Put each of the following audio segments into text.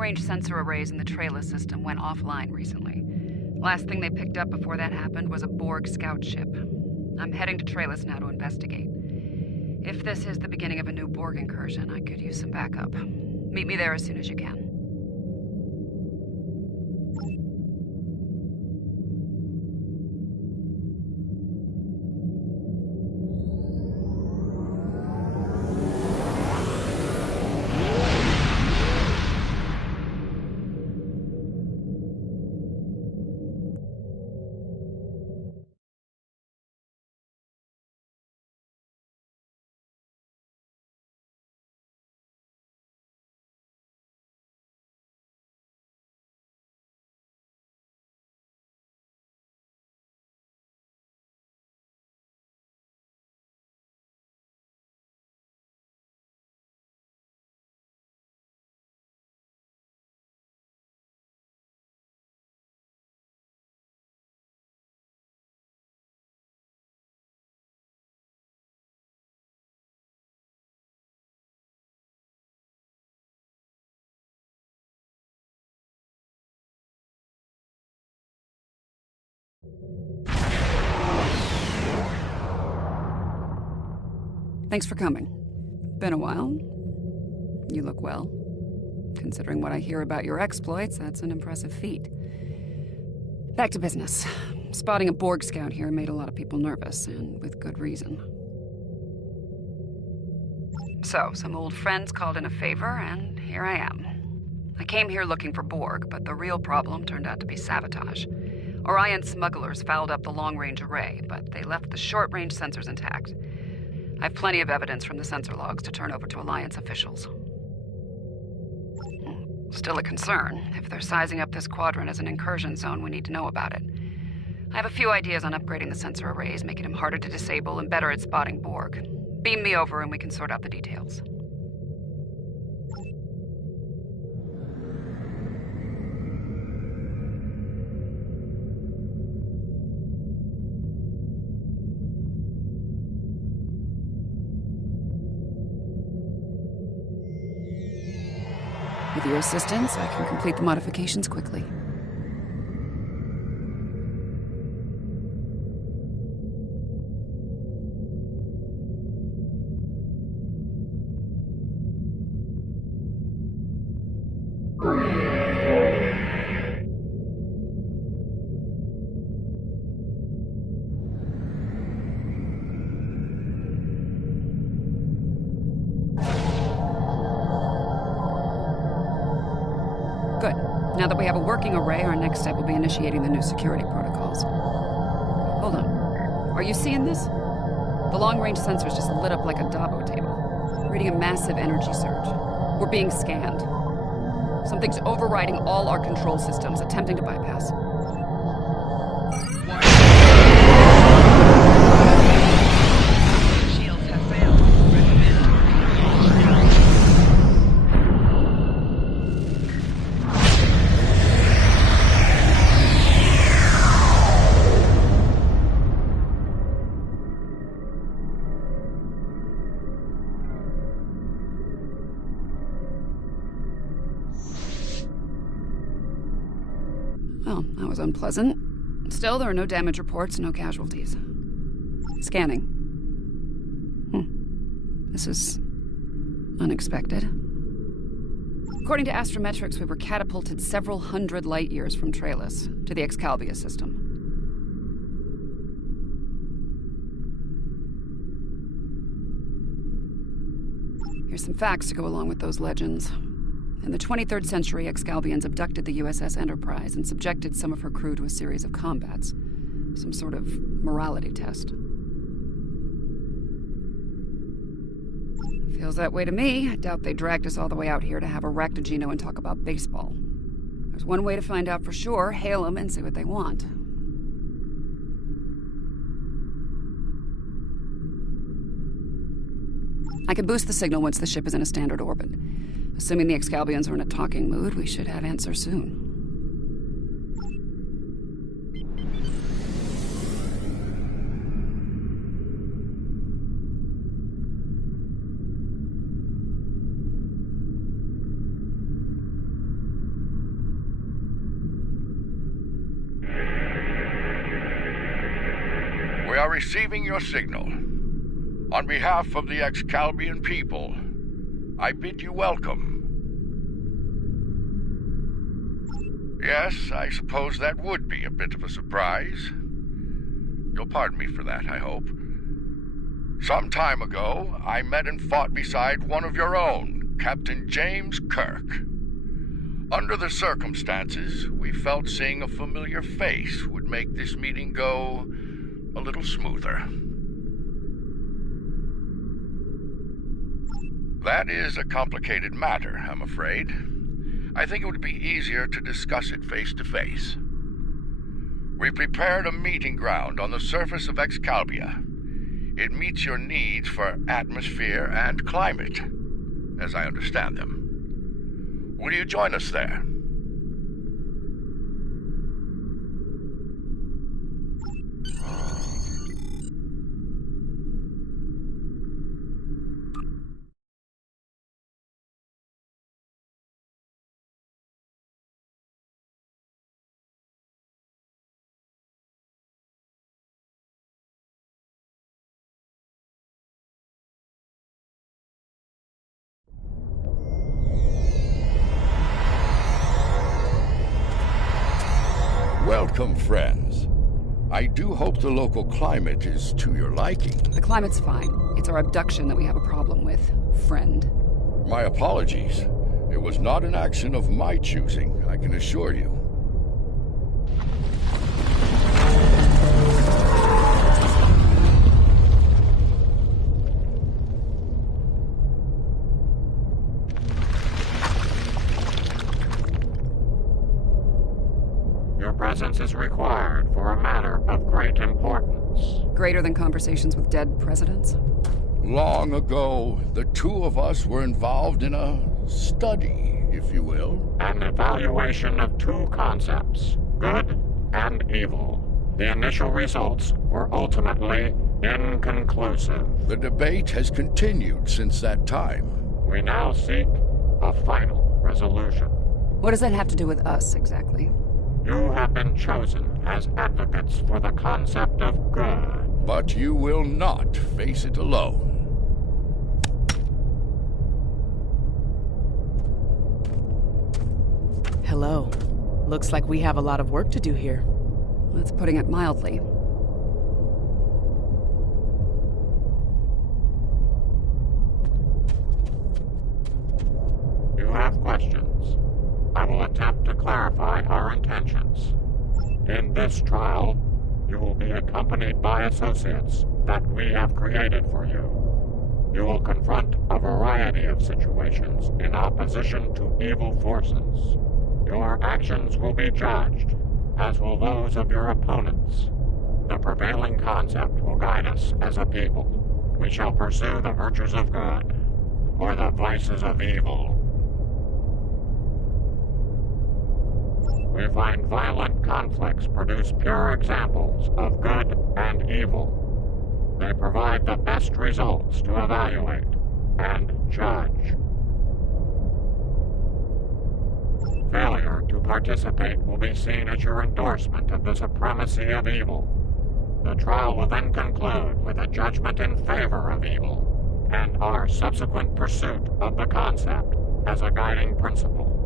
long-range sensor arrays in the Trailer system went offline recently. Last thing they picked up before that happened was a Borg scout ship. I'm heading to Trailus now to investigate. If this is the beginning of a new Borg incursion, I could use some backup. Meet me there as soon as you can. Thanks for coming. Been a while. You look well. Considering what I hear about your exploits, that's an impressive feat. Back to business. Spotting a Borg scout here made a lot of people nervous, and with good reason. So, some old friends called in a favor, and here I am. I came here looking for Borg, but the real problem turned out to be sabotage. Orion smugglers fouled up the long-range array, but they left the short-range sensors intact. I have plenty of evidence from the sensor logs to turn over to Alliance officials. Still a concern. If they're sizing up this quadrant as an incursion zone, we need to know about it. I have a few ideas on upgrading the sensor arrays, making them harder to disable and better at spotting Borg. Beam me over and we can sort out the details. With your assistance, I can complete the modifications quickly. Good. Now that we have a working array, our next step will be initiating the new security protocols. Hold on. Are you seeing this? The long-range sensors just lit up like a Dabo table, reading a massive energy surge. We're being scanned. Something's overriding all our control systems, attempting to bypass. Well, that was unpleasant. Still, there are no damage reports, no casualties. Scanning. This is unexpected. According to astrometrics, we were catapulted several hundred light years from Trailus to the Excalibur system. Here's some facts to go along with those legends. In the 23rd century, Excalbians abducted the USS Enterprise and subjected some of her crew to a series of combats. Some sort of morality test. Feels that way to me. I doubt they dragged us all the way out here to have a Ractogeno and talk about baseball. There's one way to find out for sure. Hail them and see what they want. I can boost the signal once the ship is in a standard orbit. Assuming the Excalbians are in a talking mood, we should have answers soon. are receiving your signal. On behalf of the Excalbian people, I bid you welcome. Yes, I suppose that would be a bit of a surprise. You'll pardon me for that, I hope. Some time ago, I met and fought beside one of your own, Captain James Kirk. Under the circumstances, we felt seeing a familiar face would make this meeting go a little smoother. That is a complicated matter, I'm afraid. I think it would be easier to discuss it face to face. We prepared a meeting ground on the surface of Excalibia. It meets your needs for atmosphere and climate, as I understand them. Will you join us there? Welcome, friends. I do hope the local climate is to your liking. The climate's fine. It's our abduction that we have a problem with, friend. My apologies. It was not an action of my choosing, I can assure you. Your presence is required for a matter of great importance. Greater than conversations with dead presidents? Long ago, the two of us were involved in a study, if you will. An evaluation of two concepts, good and evil. The initial results were ultimately inconclusive. The debate has continued since that time. We now seek a final resolution. What does that have to do with us, exactly? You have been chosen as advocates for the concept of good. But you will not face it alone. Hello. Looks like we have a lot of work to do here. That's putting it mildly. You have questions. I will attempt to clarify our intentions. In this trial, you will be accompanied by associates that we have created for you. You will confront a variety of situations in opposition to evil forces. Your actions will be judged, as will those of your opponents. The prevailing concept will guide us as a people. We shall pursue the virtues of good, or the vices of evil. We find violent conflicts produce pure examples of good and evil. They provide the best results to evaluate and judge. Failure to participate will be seen as your endorsement of the supremacy of evil. The trial will then conclude with a judgment in favor of evil, and our subsequent pursuit of the concept as a guiding principle.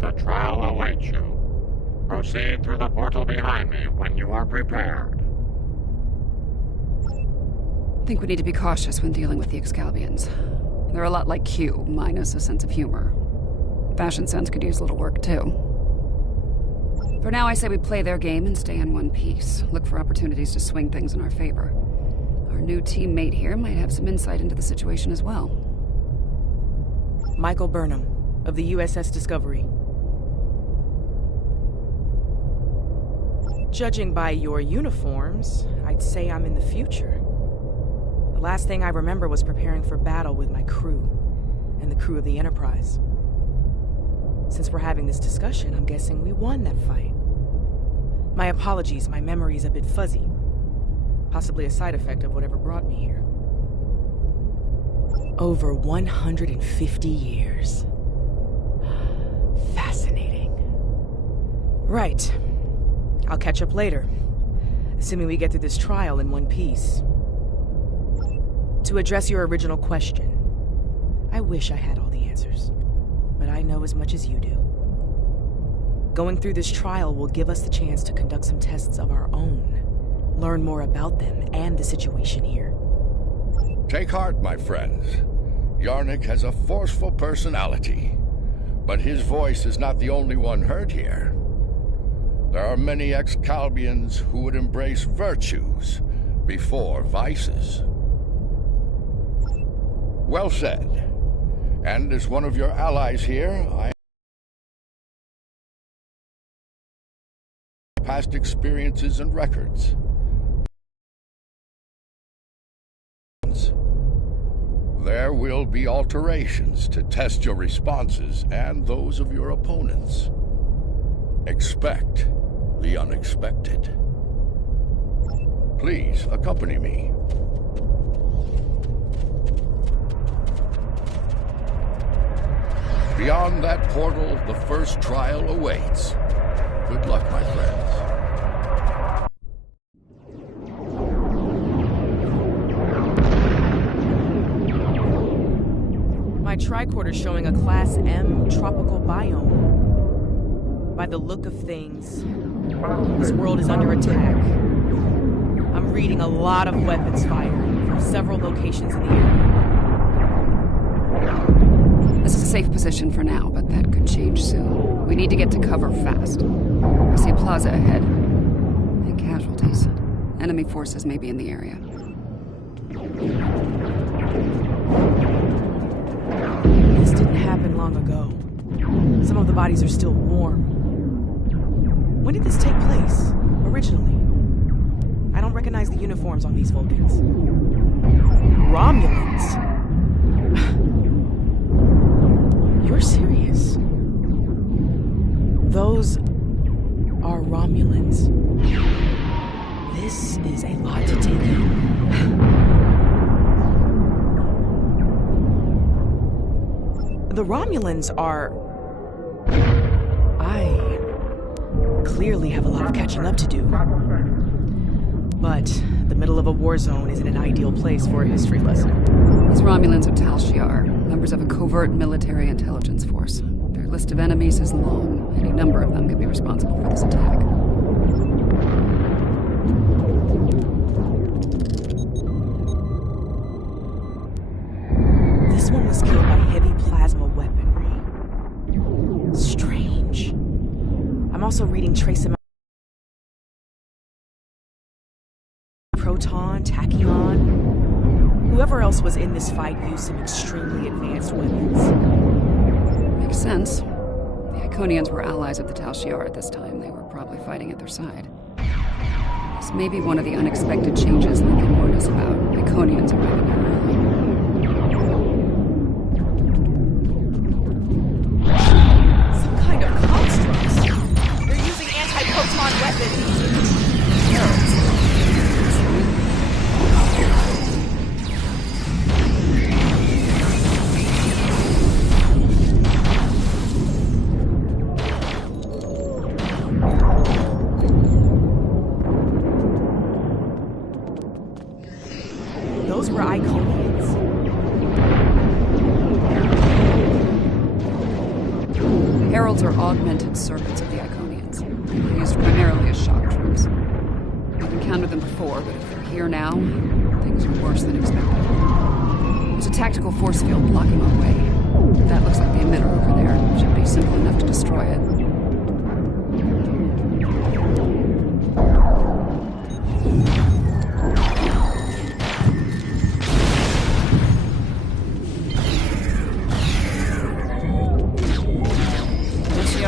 The trial awaits you. Proceed through the portal behind me when you are prepared. I think we need to be cautious when dealing with the Excalbians. They're a lot like Q, minus a sense of humor. Fashion sense could use a little work, too. For now, I say we play their game and stay in one piece. Look for opportunities to swing things in our favor. Our new teammate here might have some insight into the situation as well. Michael Burnham, of the USS Discovery. Judging by your uniforms, I'd say I'm in the future. The last thing I remember was preparing for battle with my crew, and the crew of the Enterprise. Since we're having this discussion, I'm guessing we won that fight. My apologies, my memory's a bit fuzzy. Possibly a side effect of whatever brought me here. Over 150 years. Fascinating. Right. I'll catch up later, assuming we get through this trial in one piece. To address your original question, I wish I had all the answers, but I know as much as you do. Going through this trial will give us the chance to conduct some tests of our own, learn more about them and the situation here. Take heart, my friends. Yarnik has a forceful personality, but his voice is not the only one heard here. There are many ex-Calbians who would embrace virtues before vices. Well said. And as one of your allies here, I have past experiences and records. There will be alterations to test your responses and those of your opponents. Expect the unexpected. Please accompany me. Beyond that portal, the first trial awaits. Good luck, my friends. My tricorder's showing a Class M tropical biome. By the look of things, this world is under attack. I'm reading a lot of weapons fire from several locations in the area. This is a safe position for now, but that could change soon. We need to get to cover fast. I see a plaza ahead. And casualties. Enemy forces may be in the area. This didn't happen long ago. Some of the bodies are still warm. When did this take place, originally? I don't recognize the uniforms on these Vulcans. Romulans? You're serious? Those are Romulans. This is a lot to take in. The Romulans are... I clearly have a lot of catching up to do. But the middle of a war zone isn't an ideal place for a history lesson. These Romulans are Tal Shiar, members of a covert military intelligence force. Their list of enemies is long. Any number of them could be responsible for this attack. This one was killed by heavy plasma weaponry. Strange. I'm also reading trace amounts of proton, tachyon. Whoever else was in this fight used some extremely advanced weapons. Makes sense. The Iconians were allies of the Tal Shiar at this time. They were probably fighting at their side. This may be one of the unexpected changes Lincoln warned us about. Iconians arriving early. Some kind of constructs. They're using anti-proton weapons. Heralds. Those were Iconians. Heralds are augmented servants of the Iconians. They're used primarily as shock troops. We've encountered them before, but if they're here now, things are worse than expected. There's a tactical force field blocking our way. That looks like the emitter over there. Should be simple enough to destroy it.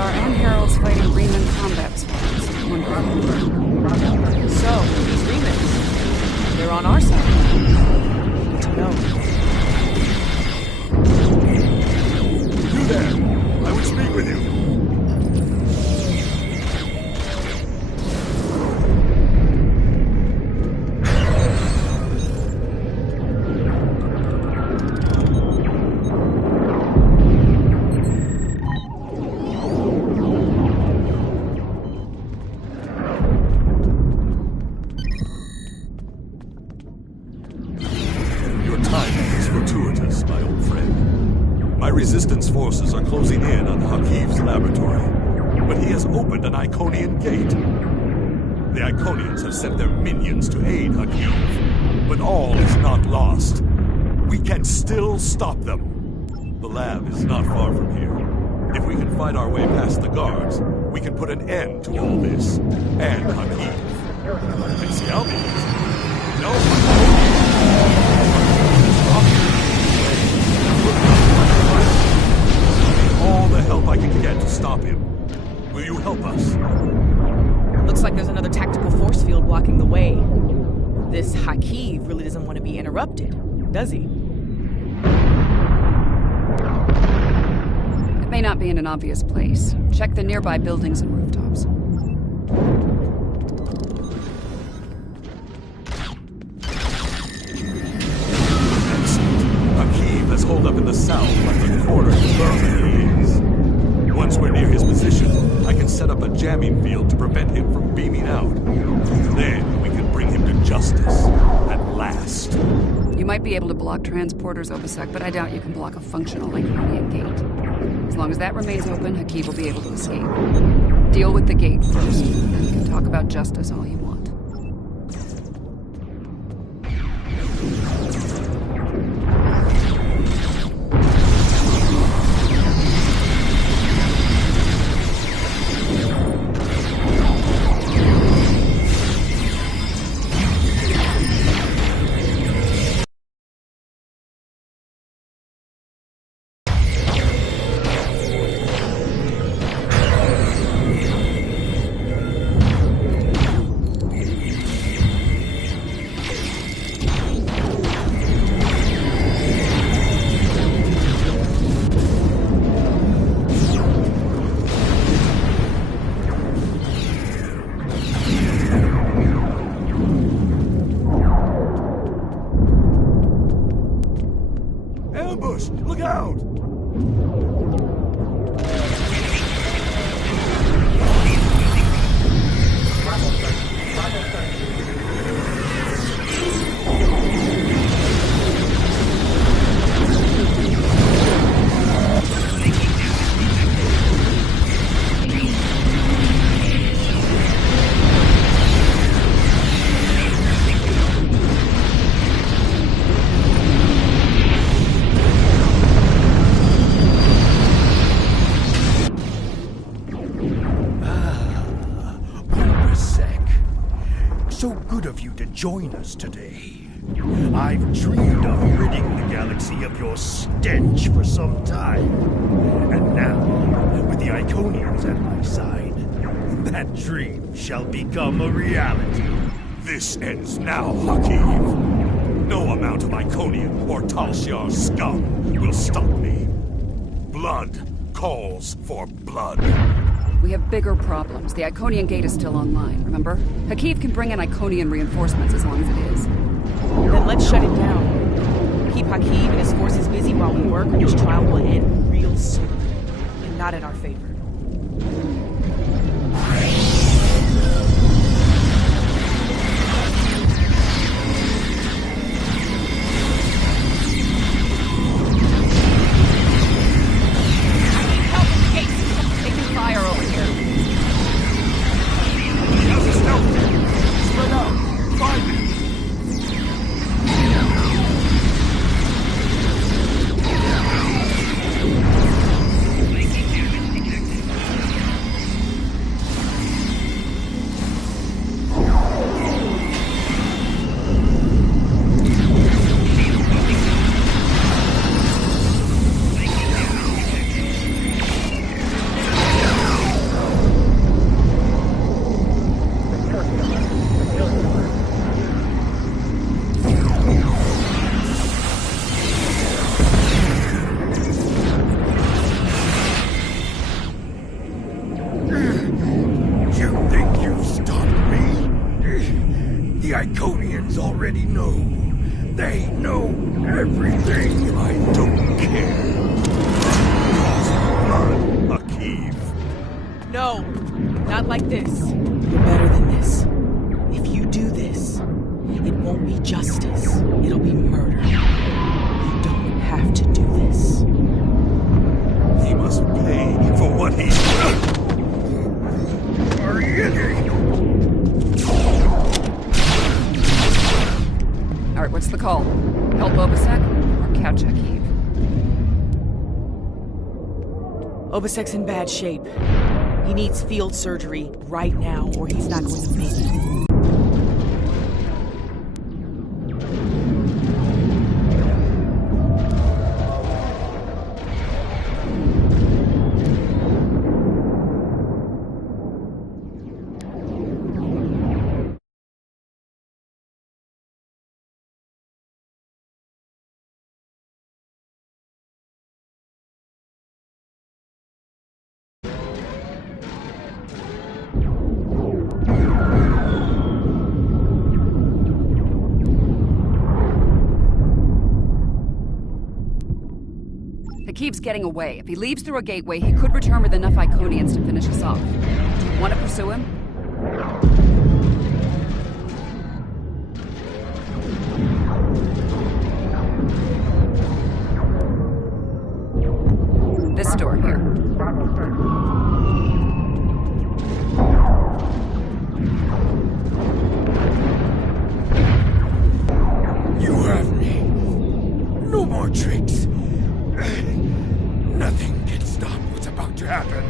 And Heralds fighting Reman combat squads. Wonderful. So, these Remans, they're on our side. Good to know. You there! I would speak with you. fortuitous, my old friend. My resistance forces are closing in on Hakiv's laboratory, but he has opened an Iconian gate. The Iconians have sent their minions to aid Hakiv, but all is not lost. We can still stop them. The lab is not far from here. If we can fight our way past the guards, we can put an end to all this. And Hakiv. And see how no, all the help I can get to stop him. Will you help us? Looks like there's another tactical force field blocking the way. This Hakiv really doesn't want to be interrupted, does he? It may not be in an obvious place. Check the nearby buildings and rooftops. Hakiv has holed up in the south like the corner Berman is. Once we're near his position, I can set up a jamming field to prevent him from beaming out. Then we can bring him to justice, at last. You might be able to block transporters, Obasek, but I doubt you can block a functional Iconian gate. As long as that remains open, Hakiv will be able to escape. Deal with the gate first, then we can talk about justice all you want. Look out! So good of you to join us today. I've dreamed of ridding the galaxy of your stench for some time. And now, with the Iconians at my side, that dream shall become a reality. This ends now, Hakiv. No amount of Iconian or Tal Shiar scum will stop me. Blood calls for blood. We have bigger problems. The Iconian gate is still online, remember? Hakiv can bring in Iconian reinforcements as long as it is. Then let's shut it down. Keep Hakiv and his forces busy while we work, or this trial will end real soon. And not in our favor. The Iconians already know. They know everything. I don't care. Blood, Hakiv. No, not like this. You're better than this. If you do this, it won't be justice. It'll be murder. You don't call? Help Obasek or catch Akib? Obasek's in bad shape. He needs field surgery right now, or he's not going to make it. Akib's getting away. If he leaves through a gateway, he could return with enough Iconians to finish us off. Do you want to pursue him? This door here. You have me. No more tricks. Nothing can stop what's about to happen.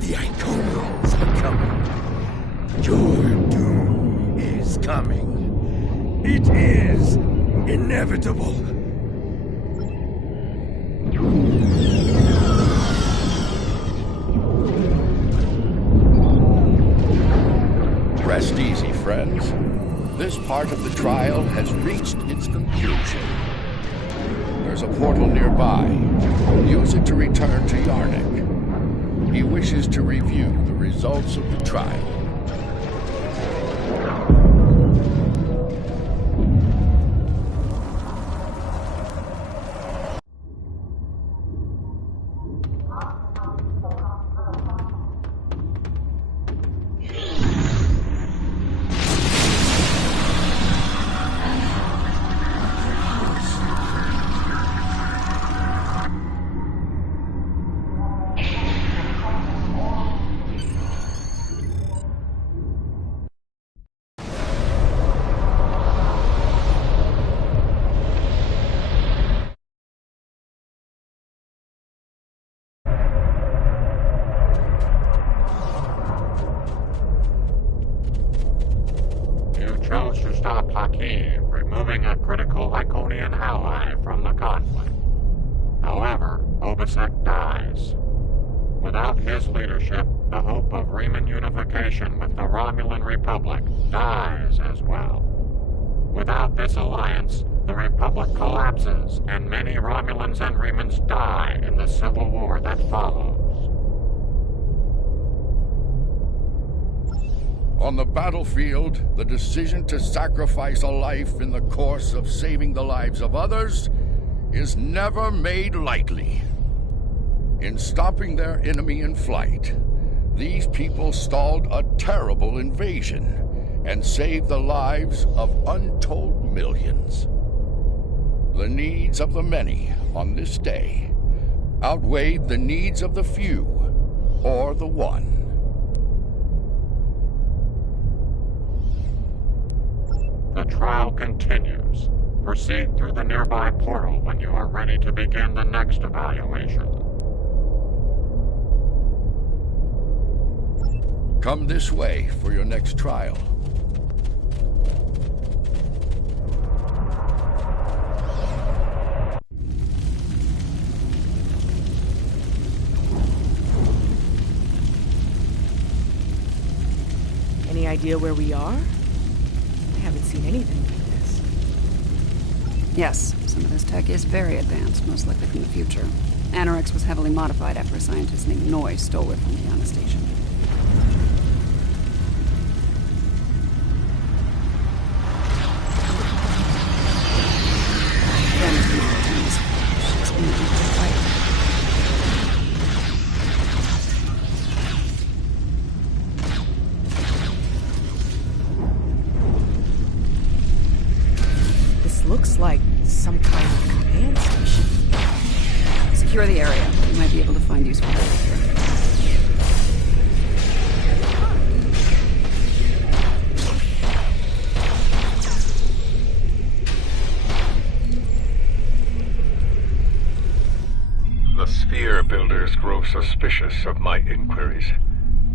The Iconians are coming. Your doom is coming. It is inevitable. Rest easy, friends. This part of the trial has reached its conclusion. There's a portal nearby. Use it to return to Yarnik. He wishes to review the results of the trial. Chose to stop Hakim, removing a critical Iconian ally from the conflict. However, Obasek dies. Without his leadership, the hope of Riemann unification with the Romulan Republic dies as well. Without this alliance, the Republic collapses, and many Romulans and Riemanns die in the civil war that follows. On the battlefield, the decision to sacrifice a life in the course of saving the lives of others is never made lightly. In stopping their enemy in flight, these people stalled a terrible invasion and saved the lives of untold millions. The needs of the many on this day outweighed the needs of the few, or the one. The trial continues. Proceed through the nearby portal when you are ready to begin the next evaluation. Come this way for your next trial. Any idea where we are? I haven't seen anything like this. Yes, some of this tech is very advanced, most likely from the future. Anorex was heavily modified after a scientist named Noy stole it from the Yana station. Looks like some kind of command station. Secure the area. You might be able to find useful data here. Sphere builders grow suspicious of my inquiries.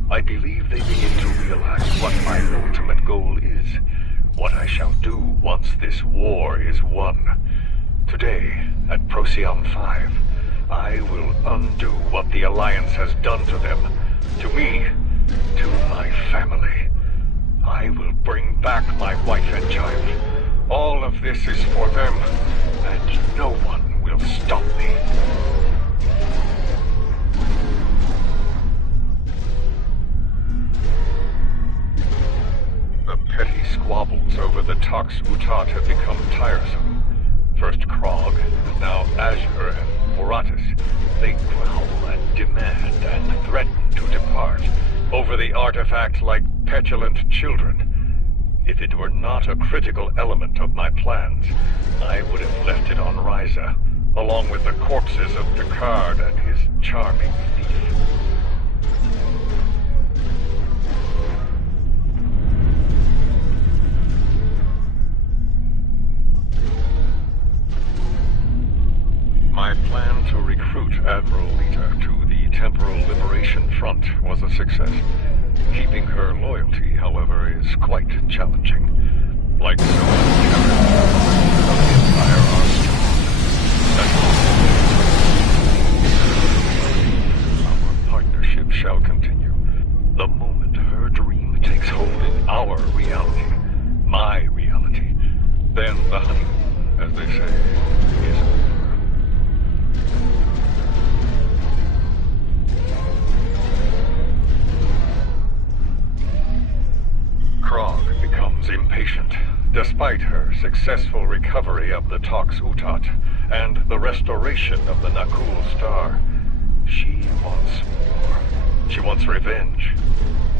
I believe they begin to realize what my ultimate goal is, what I shall do once this war is won. Today, at Procyon 5, I will undo what the Alliance has done to them, to me, to my family. I will bring back my wife and child. All of this is for them, and no one will stop me. The petty squabbles over the Tox Utat have become tiresome. First Krog, now Azure and Boratis. They growl and demand and threaten to depart over the artifact like petulant children. If it were not a critical element of my plans, I would have left it on Ryza, along with the corpses of Picard and his charming thief. My plan to recruit Admiral Lita to the Temporal Liberation Front was a success. Keeping her loyalty, however, is quite challenging. Like so many members of the Empire are strong. Our partnership shall continue. The moment her dream takes hold in our reality, my reality, then the honeymoon, as they say, is over. Krog becomes impatient, despite her successful recovery of the Tox Utat and the restoration of the Nakul Star. She wants more. She wants revenge.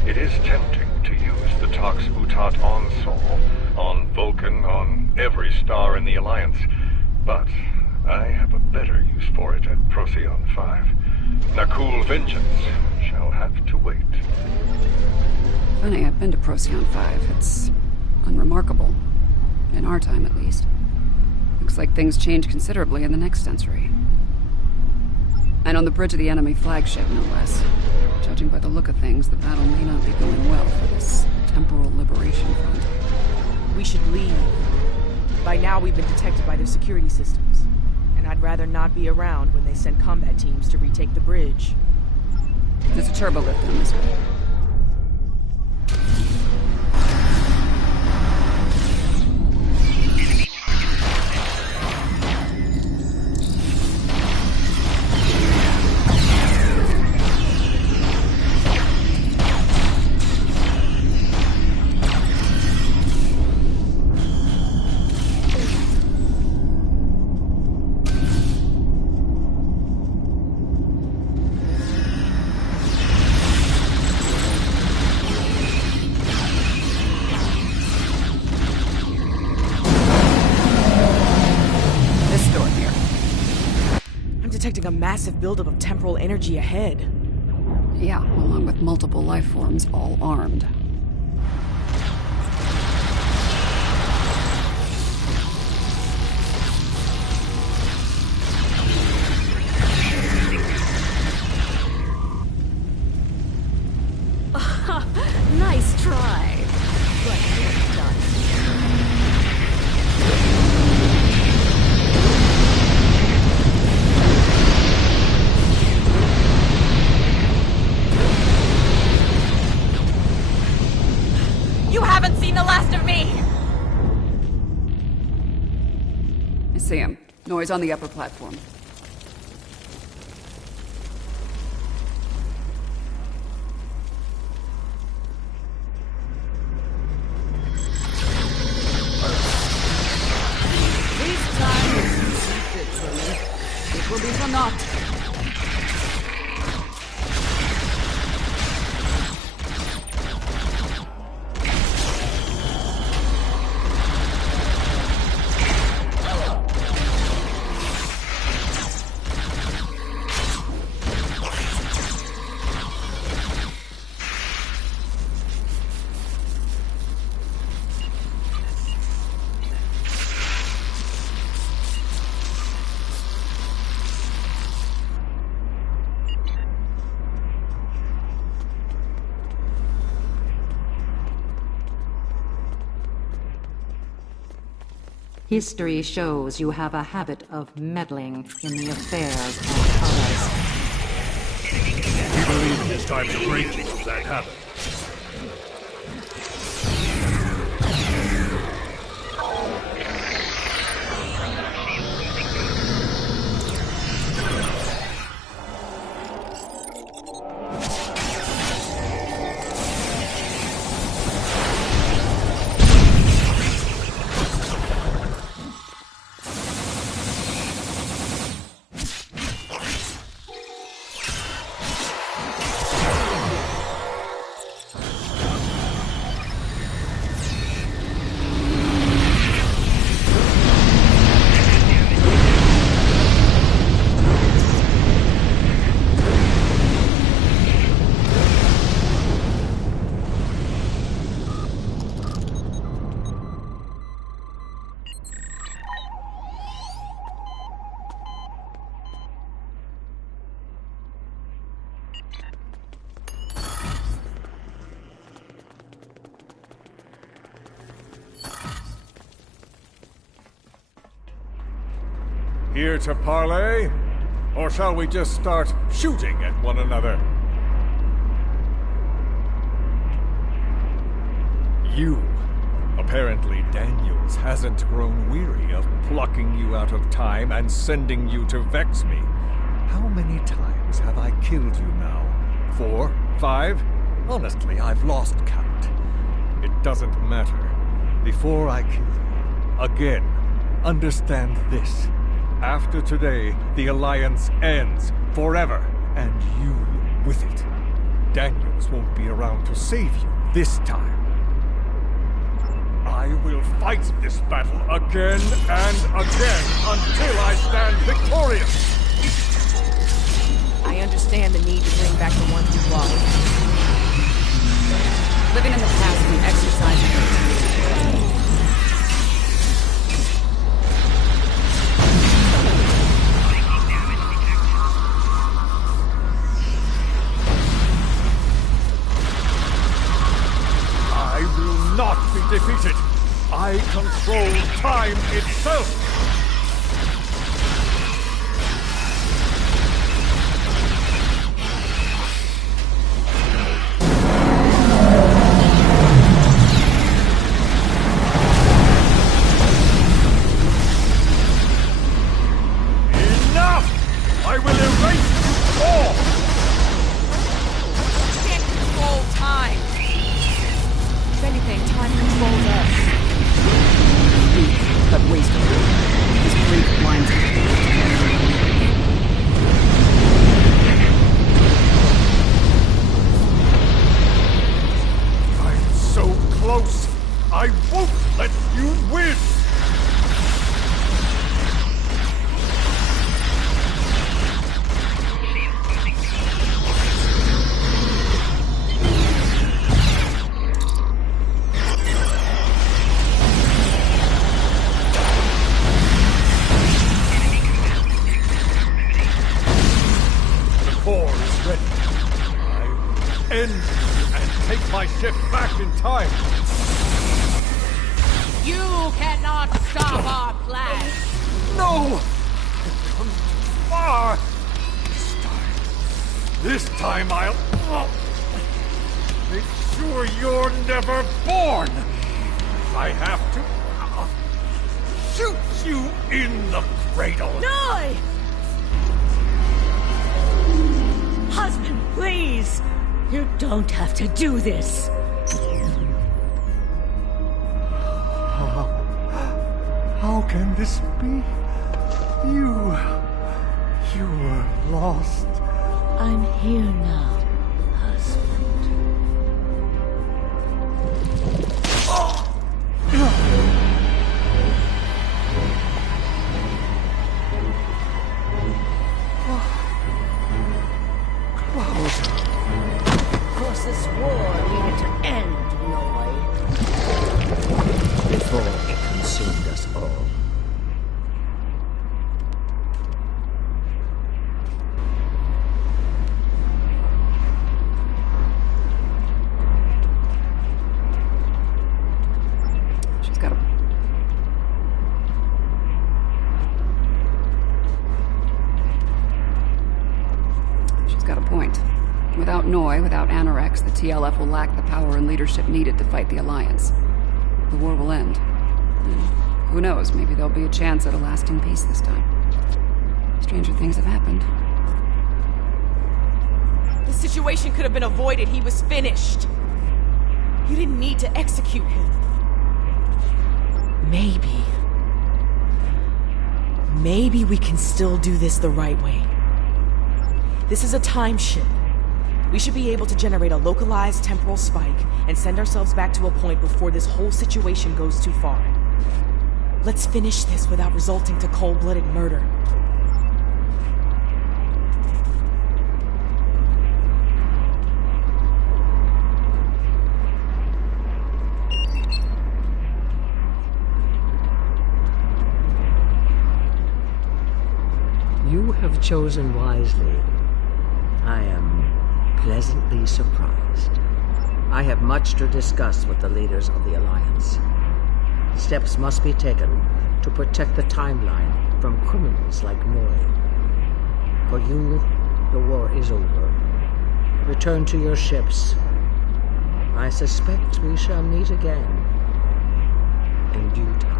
It is tempting to use the Tox Utat on Sol, on Vulcan, on every star in the Alliance, but I have a better use for it at Procyon 5. Nakul vengeance shall have to wait. Funny, I've been to Procyon 5. It's unremarkable. In our time, at least. Looks like things change considerably in the next century. And on the bridge of the enemy flagship, no less. Judging by the look of things, the battle may not be going well for this Temporal Liberation Front. We should leave. By now, we've been detected by their security systems. And I'd rather not be around when they send combat teams to retake the bridge. There's a turbo lift down this way. Detecting a massive buildup of temporal energy ahead. Yeah, along with multiple life forms, all armed. Nice try. But you're done. You haven't seen the last of me! I see him. Noise on the upper platform. This time is you see fit, Tony. It will be for naught. History shows you have a habit of meddling in the affairs of others. We believe it is time to break you of that habit. Here to parley? Or shall we just start shooting at one another? You. Apparently Daniels hasn't grown weary of plucking you out of time and sending you to vex me. How many times have I killed you now? 4? 5? Honestly, I've lost count. It doesn't matter. Before I kill you, again, understand this. After today, the Alliance ends forever, and you with it. Daniels won't be around to save you this time. I will fight this battle again and again until I stand victorious! I understand the need to bring back the ones you lost. Living in the past and exercising your not be defeated. I control time itself. Enough! I will erase you all! You can't control time. If anything, time controls us. weak, but wasteful. His brief blinds I'm so close! I won't let you win! Take my ship back in time. You cannot stop our plan. No! I've come too far. This time I'll make sure you're never born. If I have to, I'll shoot you in the cradle. No! Husband, please! You don't have to do this. How can this be? You were lost. I'm here now, husband. This war needed to end, Noy. Before it consumed us all. Without Noi, without Anorex, the TLF will lack the power and leadership needed to fight the Alliance. The war will end. And who knows, maybe there'll be a chance at a lasting peace this time. Stranger things have happened. The situation could have been avoided. He was finished. You didn't need to execute him. Maybe we can still do this the right way. This is a time ship. We should be able to generate a localized temporal spike and send ourselves back to a point before this whole situation goes too far. Let's finish this without resulting to cold-blooded murder. You have chosen wisely. I am pleasantly surprised. I have much to discuss with the leaders of the Alliance. Steps must be taken to protect the timeline from criminals like Noi. For you, the war is over. Return to your ships. I suspect we shall meet again in due time.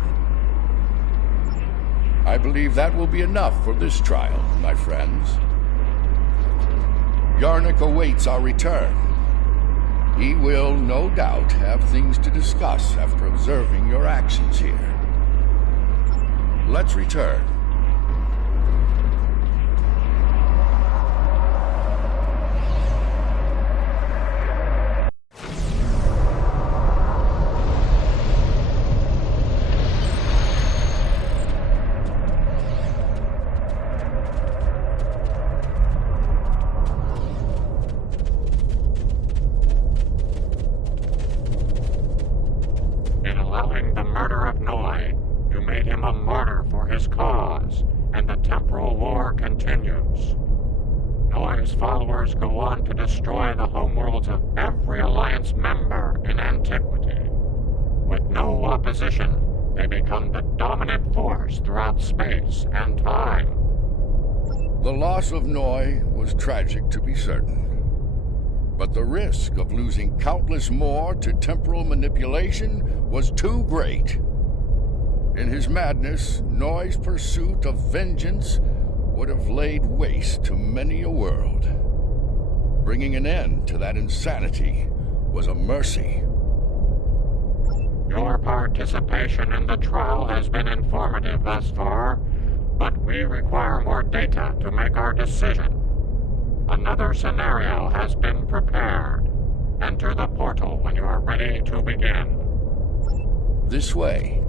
I believe that will be enough for this trial, my friends. Yarnik awaits our return. He will, no doubt, have things to discuss after observing your actions here. Let's return. In allowing the murder of Noi, you made him a martyr for his cause, and the temporal war continues. Noi's followers go on to destroy the homeworlds of every Alliance member in antiquity. With no opposition, they become the dominant force throughout space and time. The loss of Noi was tragic, to be certain. But the risk of losing countless more to temporal manipulation was too great. In his madness, Noi's pursuit of vengeance would have laid waste to many a world. Bringing an end to that insanity was a mercy. Your participation in the trial has been informative thus far, but we require more data to make our decision. Another scenario has been prepared. Enter the portal when you are ready to begin. This way.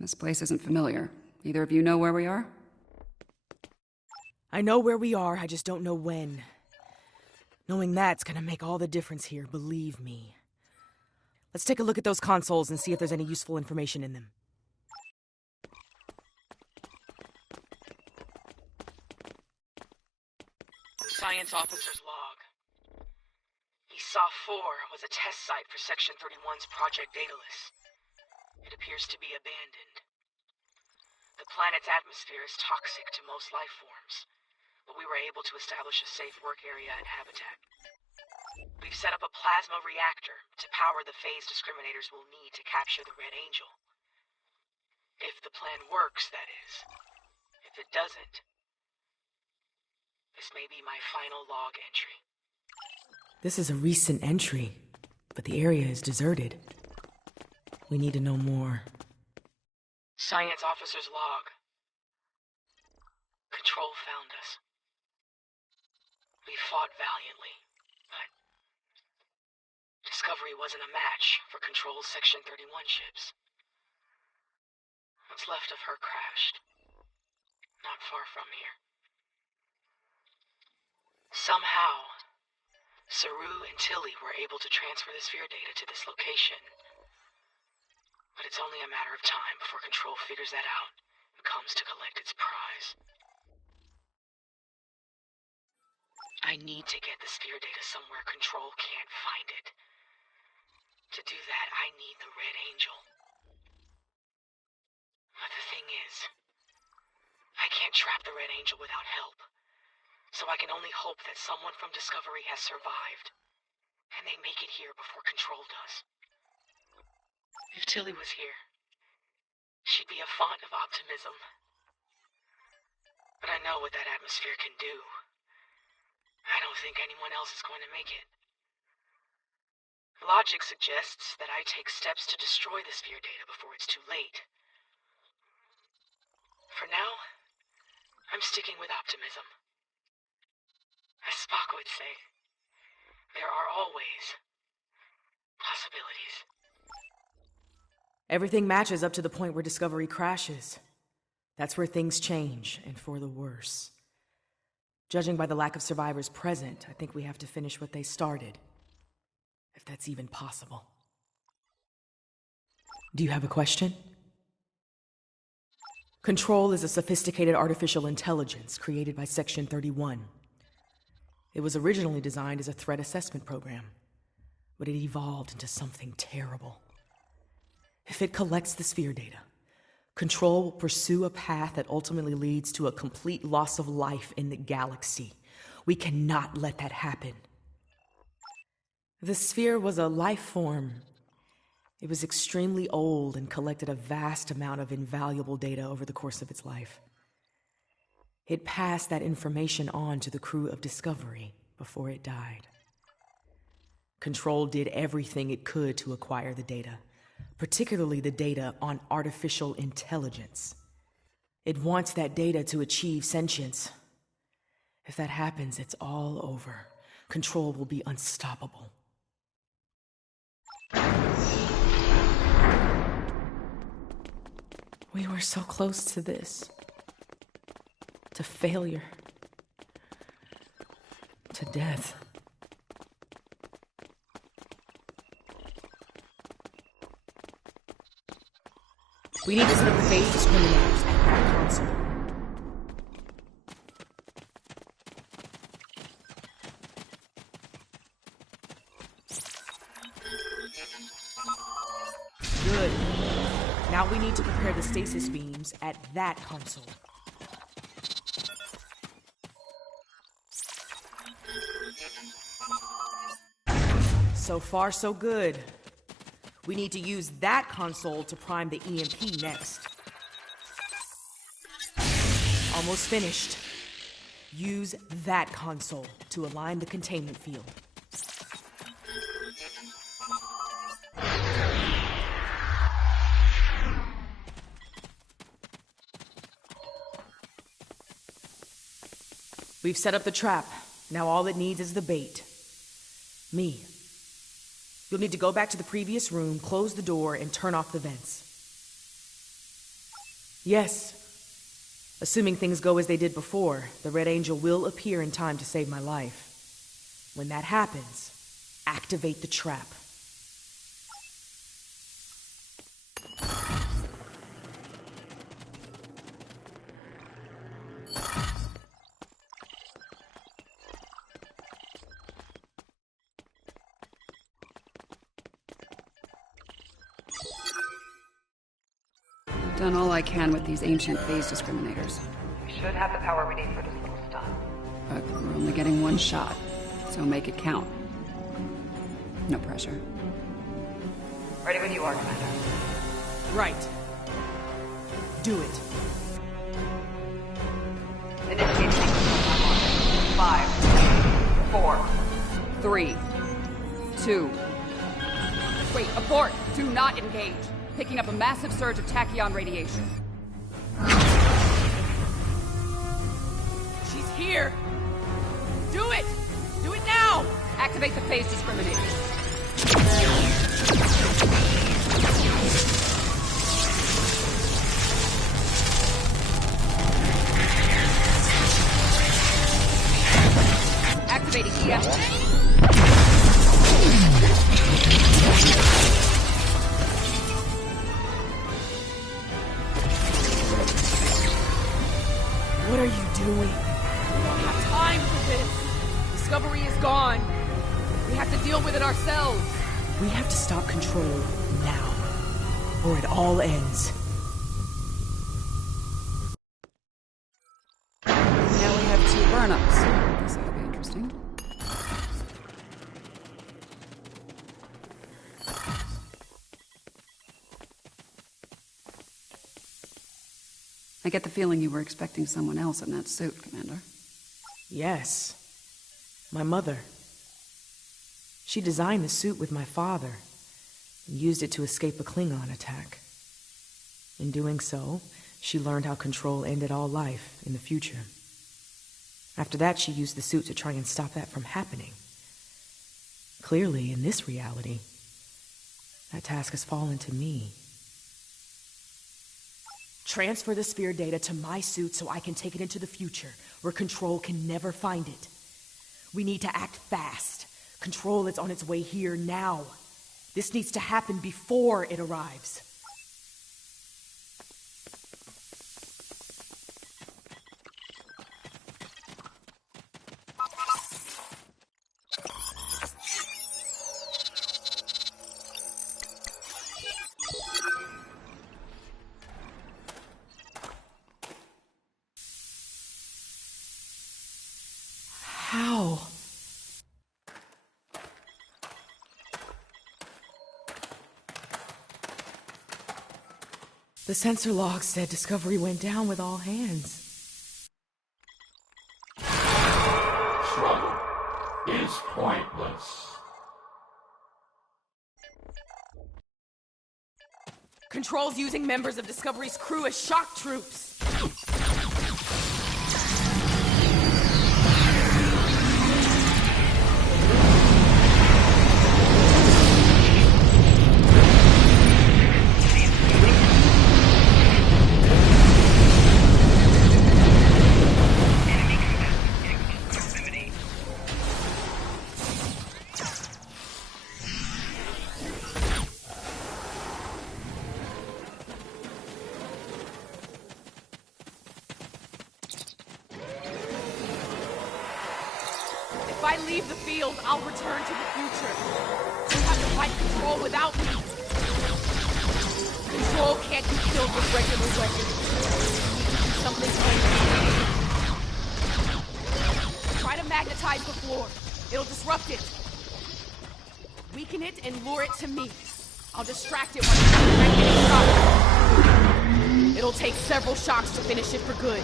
This place isn't familiar. Either of you know where we are? I know where we are, I just don't know when. Knowing that's gonna make all the difference here, believe me. Let's take a look at those consoles and see if there's any useful information in them. Science officer's log. ESOF 4 was a test site for Section 31's Project Daedalus. It appears to be abandoned. The planet's atmosphere is toxic to most life forms, but we were able to establish a safe work area and habitat. We've set up a plasma reactor to power the phase discriminators will need to capture the Red Angel. If the plan works, that is. If it doesn't, this may be my final log entry. This is a recent entry, but the area is deserted. We need to know more. Science officer's log. Control found us. We fought valiantly, but Discovery wasn't a match for Control's Section 31 ships. What's left of her crashed, not far from here. Somehow, Saru and Tilly were able to transfer the sphere data to this location. But it's only a matter of time before Control figures that out and comes to collect its prize. I need to get the sphere data somewhere Control can't find it. To do that, I need the Red Angel. But the thing is, I can't trap the Red Angel without help. So I can only hope that someone from Discovery has survived, and they make it here before Control does. If Tilly was here, she'd be a font of optimism. But I know what that atmosphere can do. I don't think anyone else is going to make it. Logic suggests that I take steps to destroy the sphere data before it's too late. For now, I'm sticking with optimism. As Spock would say, there are always possibilities. Everything matches up to the point where Discovery crashes. That's where things change, and for the worse. Judging by the lack of survivors present, I think we have to finish what they started. If that's even possible. Do you have a question? Control is a sophisticated artificial intelligence created by Section 31. It was originally designed as a threat assessment program, but it evolved into something terrible. If it collects the sphere data, Control will pursue a path that ultimately leads to a complete loss of life in the galaxy. We cannot let that happen. The sphere was a life form. It was extremely old and collected a vast amount of invaluable data over the course of its life. It passed that information on to the crew of Discovery before it died. Control did everything it could to acquire the data, particularly the data on artificial intelligence. It wants that data to achieve sentience. If that happens, it's all over. Control will be unstoppable. We were so close to this. To failure. To death. We need to set up the phase discriminators at that console. Good. Now we need to prepare the stasis beams at that console. So far, so good. We need to use that console to prime the EMP next. Almost finished. Use that console to align the containment field. We've set up the trap. Now all it needs is the bait. Me. You'll need to go back to the previous room, close the door, and turn off the vents. Yes. Assuming things go as they did before, the Red Angel will appear in time to save my life. When that happens, activate the trap. Done all I can with these ancient phase discriminators. We should have the power we need for this little stunt. But we're only getting one shot, so make it count. No pressure. Ready when you are, Commander. Right. Do it. Initiate sequence on 5, 4, 3, 2. Wait, abort! Do not engage. Picking up a massive surge of tachyon radiation. She's here! Do it! Do it now! Activate the phase discriminator. Activating EF. What are you doing? We don't have time for this. Discovery is gone. We have to deal with it ourselves. We have to stop Control now, or it all ends. Now we have 2 burnups. This ought to be interesting. I get the feeling you were expecting someone else in that suit, Commander. Yes. My mother. She designed the suit with my father and used it to escape a Klingon attack. In doing so, she learned how Control ended all life in the future. After that, she used the suit to try and stop that from happening. Clearly, in this reality, that task has fallen to me. Transfer the sphere data to my suit so I can take it into the future, where Control can never find it. We need to act fast. Control is on its way here now. This needs to happen before it arrives. How? The sensor log said Discovery went down with all hands. Struggle is pointless. Control's using members of Discovery's crew as shock troops. If I leave the field, I'll return to the future. You'll have to fight Control without me. Control can't be killed with regular weapons. Something unusual. Try to magnetize the floor. It'll disrupt it. Weaken it and lure it to me. I'll distract it while you get shot. It'll take several shocks to finish it for good.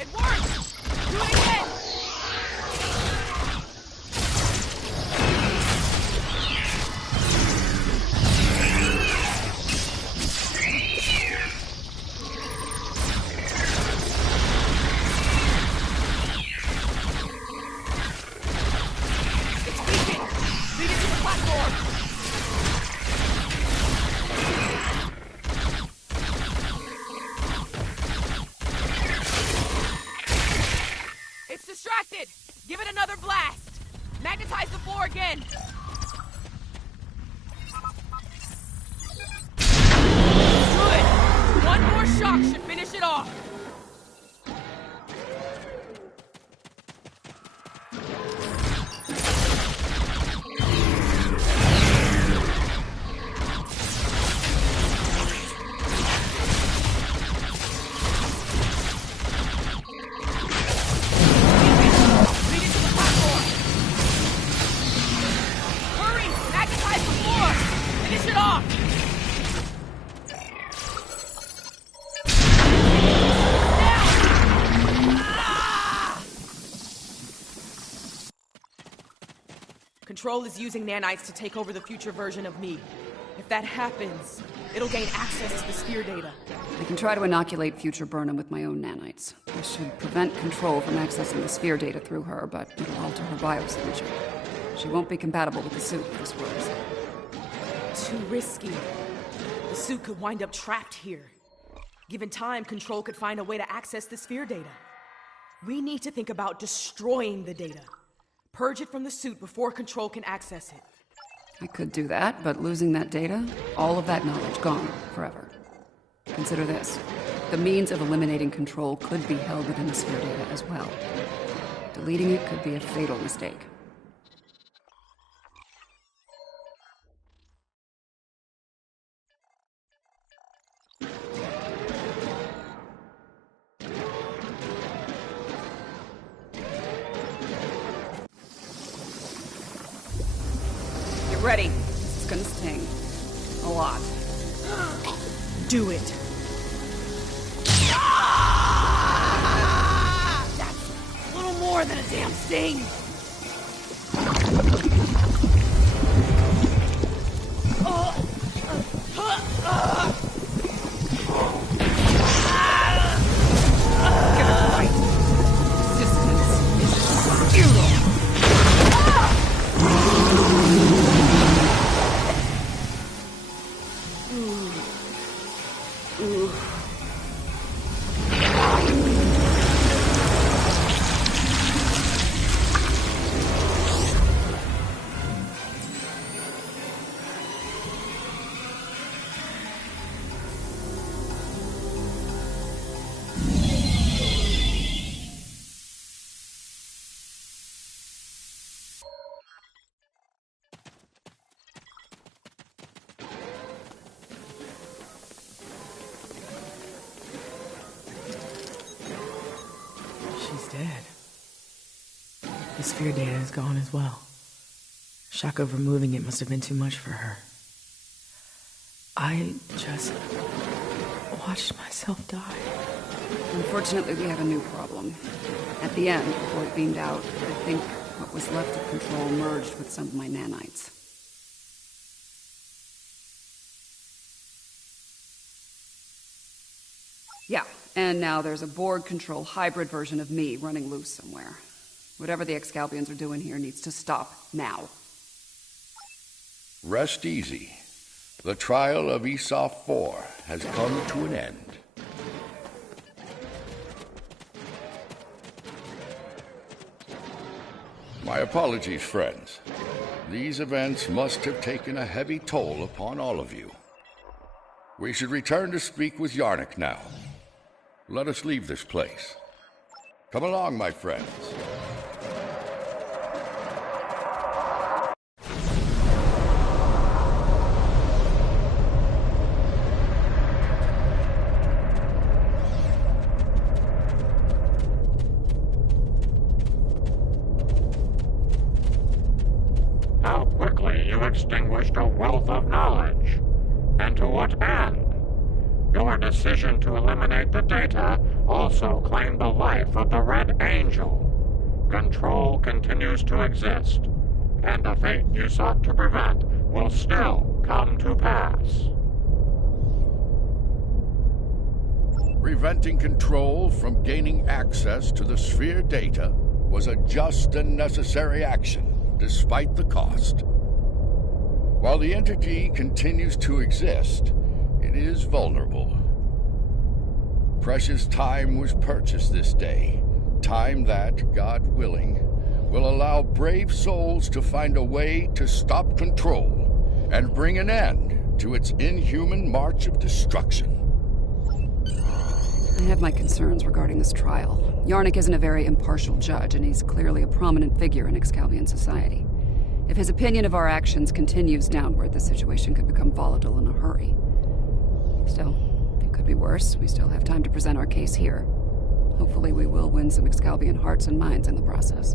It works! Do it again! Distracted! Give it another blast! Magnetize the floor again! Good! One more shock should finish it off! Control is using nanites to take over the future version of me. If that happens, it'll gain access to the sphere data. I can try to inoculate future Burnham with my own nanites. This should prevent Control from accessing the sphere data through her, but it'll alter her biosignature. She won't be compatible with the suit if this works. Too risky. The suit could wind up trapped here. Given time, Control could find a way to access the sphere data. We need to think about destroying the data. Purge it from the suit before Control can access it. I could do that, but losing that data, all of that knowledge gone forever. Consider this. The means of eliminating Control could be held within the sphere data as well. Deleting it could be a fatal mistake. Get ready. This is gonna sting. A lot. Do it. That's a little more than a damn sting. Give it right. Resistance is futile. She's dead. The sphere data is gone as well. Shock of removing it must have been too much for her. I just watched myself die. Unfortunately, we have a new problem. At the end, before it beamed out, I think what was left of control merged with some of my nanites. Yeah, and now there's a Borg-control hybrid version of me running loose somewhere. Whatever the Excalbians are doing here needs to stop now. Rest easy. The trial of Esau 4 has come to an end. My apologies, friends. These events must have taken a heavy toll upon all of you. We should return to speak with Yarnik now. Let us leave this place. Come along, my friends. How quickly you extinguished a wealth of knowledge. And to what end? Your decision to eliminate the data also claimed the life of the Red Angel. Control continues to exist, and the fate you sought to prevent will still come to pass. Preventing Control from gaining access to the sphere data was a just and necessary action, despite the cost. While the entity continues to exist, it is vulnerable. Precious time was purchased this day, time that, God willing, will allow brave souls to find a way to stop Control and bring an end to its inhuman march of destruction. I have my concerns regarding this trial. Yarnik isn't a very impartial judge, and he's clearly a prominent figure in Excalbian society. If his opinion of our actions continues downward, the situation could become volatile in a hurry. Still, it could be worse. We still have time to present our case here. Hopefully we will win some Excalbian hearts and minds in the process.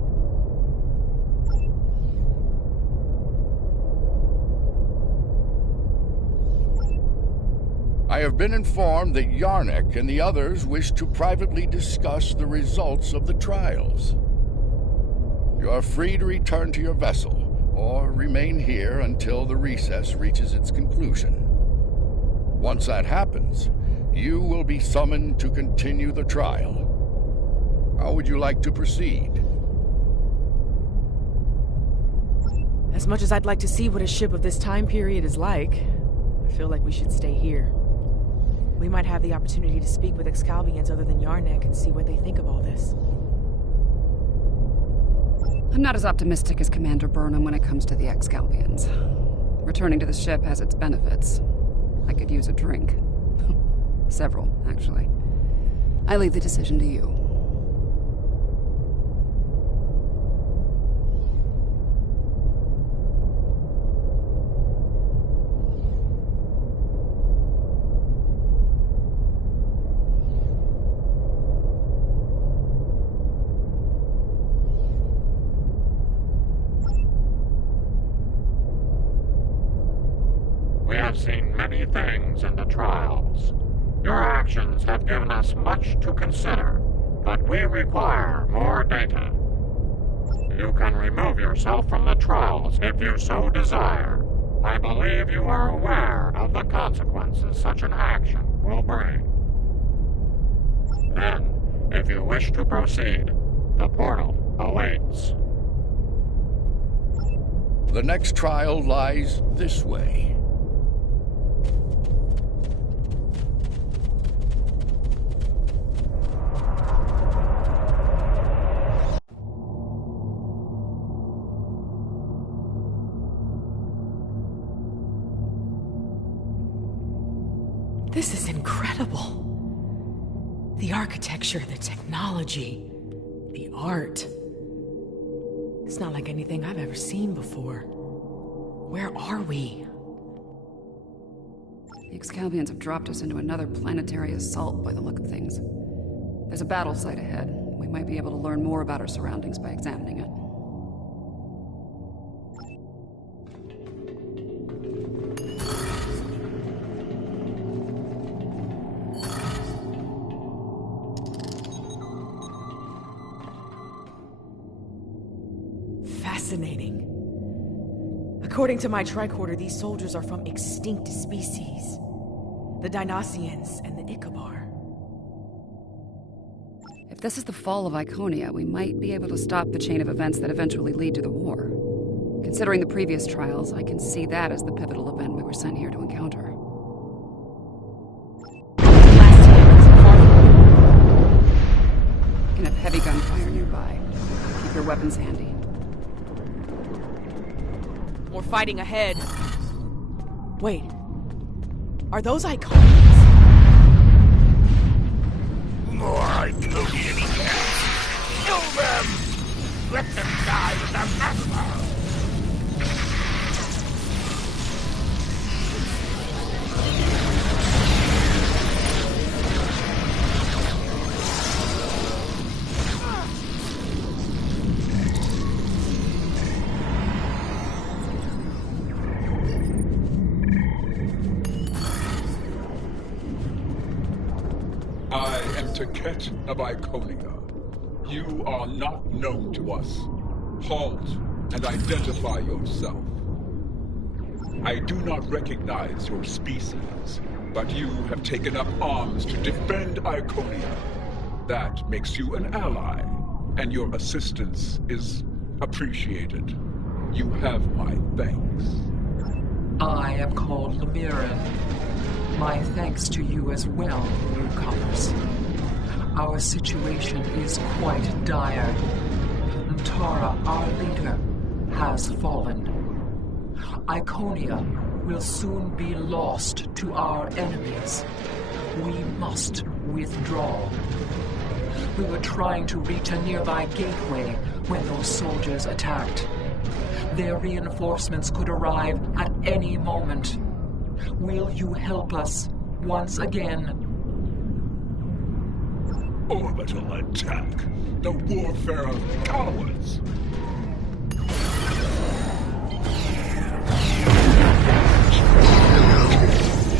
I have been informed that Yarnik and the others wish to privately discuss the results of the trials. You are free to return to your vessel, or remain here until the recess reaches its conclusion. Once that happens, you will be summoned to continue the trial. How would you like to proceed? As much as I'd like to see what a ship of this time period is like, I feel like we should stay here. We might have the opportunity to speak with Excalbians other than Yarnik and see what they think of all this. I'm not as optimistic as Commander Burnham when it comes to the Excalbians. Returning to the ship has its benefits. I could use a drink. Several, actually. I leave the decision to you. many things in the trials. Your actions have given us much to consider, but we require more data. You can remove yourself from the trials if you so desire. I believe you are aware of the consequences such an action will bring. Then, if you wish to proceed, the portal awaits. The next trial lies this way. This is incredible. The architecture, the technology, the art. It's not like anything I've ever seen before. Where are we? The Excalbians have dropped us into another planetary assault by the look of things. There's a battle site ahead. We might be able to learn more about our surroundings by examining it. Fascinating. According to my tricorder, these soldiers are from extinct species. The Dinoceans and the Ikabar. If this is the fall of Iconia, we might be able to stop the chain of events that eventually lead to the war. Considering the previous trials, I can see that as the pivotal event we were sent here to encounter. You can have heavy gunfire nearby. Keep your weapons handy. More fighting ahead. Wait. Are those Iconians? More Iconian cats! Kill them! Let them die with the massacre! Ket of Iconia. You are not known to us. Halt and identify yourself. I do not recognize your species, but you have taken up arms to defend Iconia. That makes you an ally, and your assistance is appreciated. You have my thanks. I am called Lemiran. My thanks to you as well, newcomers. Our situation is quite dire. Tara, our leader, has fallen. Iconia will soon be lost to our enemies. We must withdraw. We were trying to reach a nearby gateway when those soldiers attacked. Their reinforcements could arrive at any moment. Will you help us once again? Orbital attack. The warfare of cowards.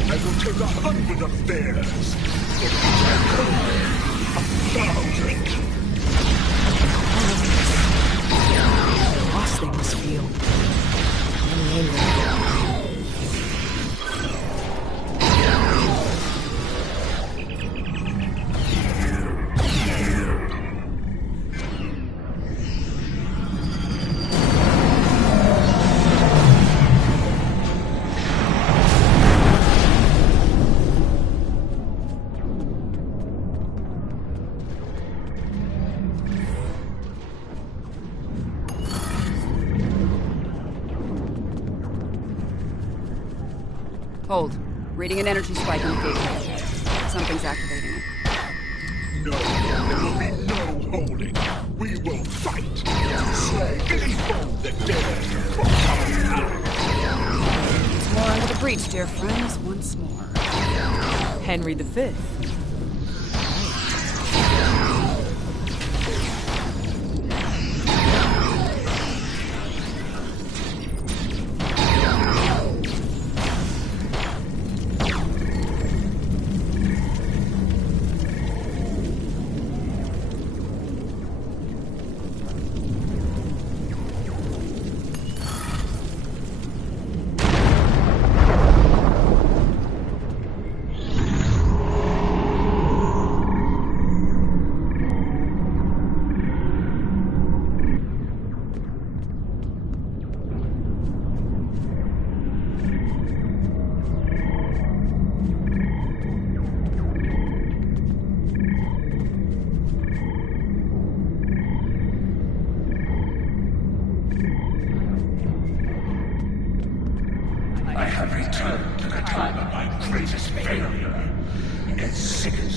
I will take 100 of theirs. 1,000. Lost they must feel. Hold. Reading an energy spike in the gateway. Something's activating it. No, there will be no holding. We will fight. Slay any foe that dares to cross our path. More under the breach, dear friends, once more. Henry V.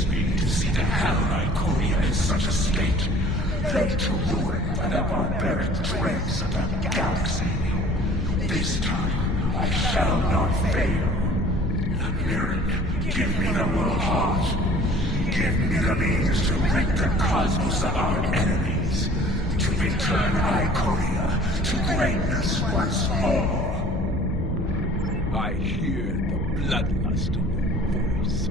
pains me to see the hell Iconia in such a state, ready to ruin the barbaric dregs of the galaxy. This time, I shall not fail. Lyric, give me the world heart. Give me the means to rid the cosmos of our enemies, to return Iconia to greatness once more. I hear the bloodlust of your voice.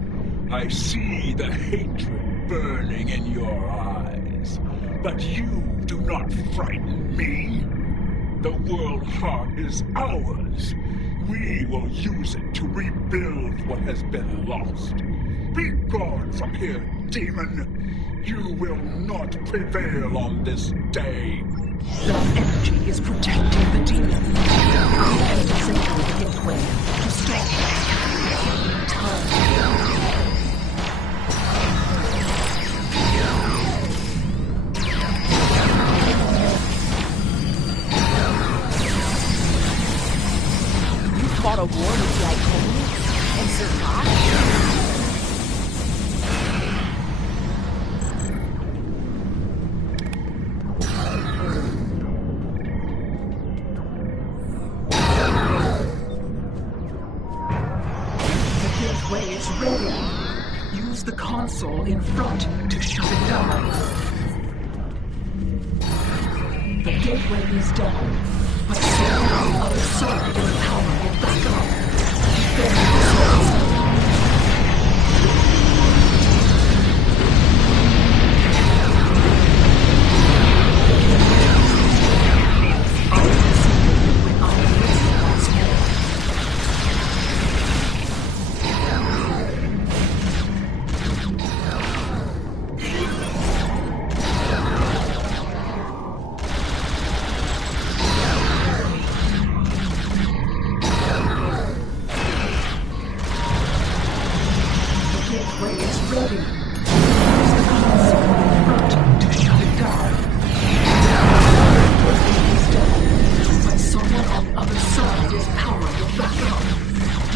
I see the hatred burning in your eyes. But you do not frighten me. The world heart is ours. We will use it to rebuild what has been lost. Be gone from here, demon. You will not prevail on this day. That energy is protecting the demon. And disable the gateway to stop it. Time. Fought a war with the Iconians and survived? The gateway is ready. Use the console in front to shut it down. The gateway is down. But still on the other side of the power will back up.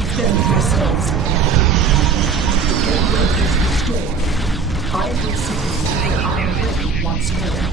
Defend yourselves. I will see you when I am ready once more.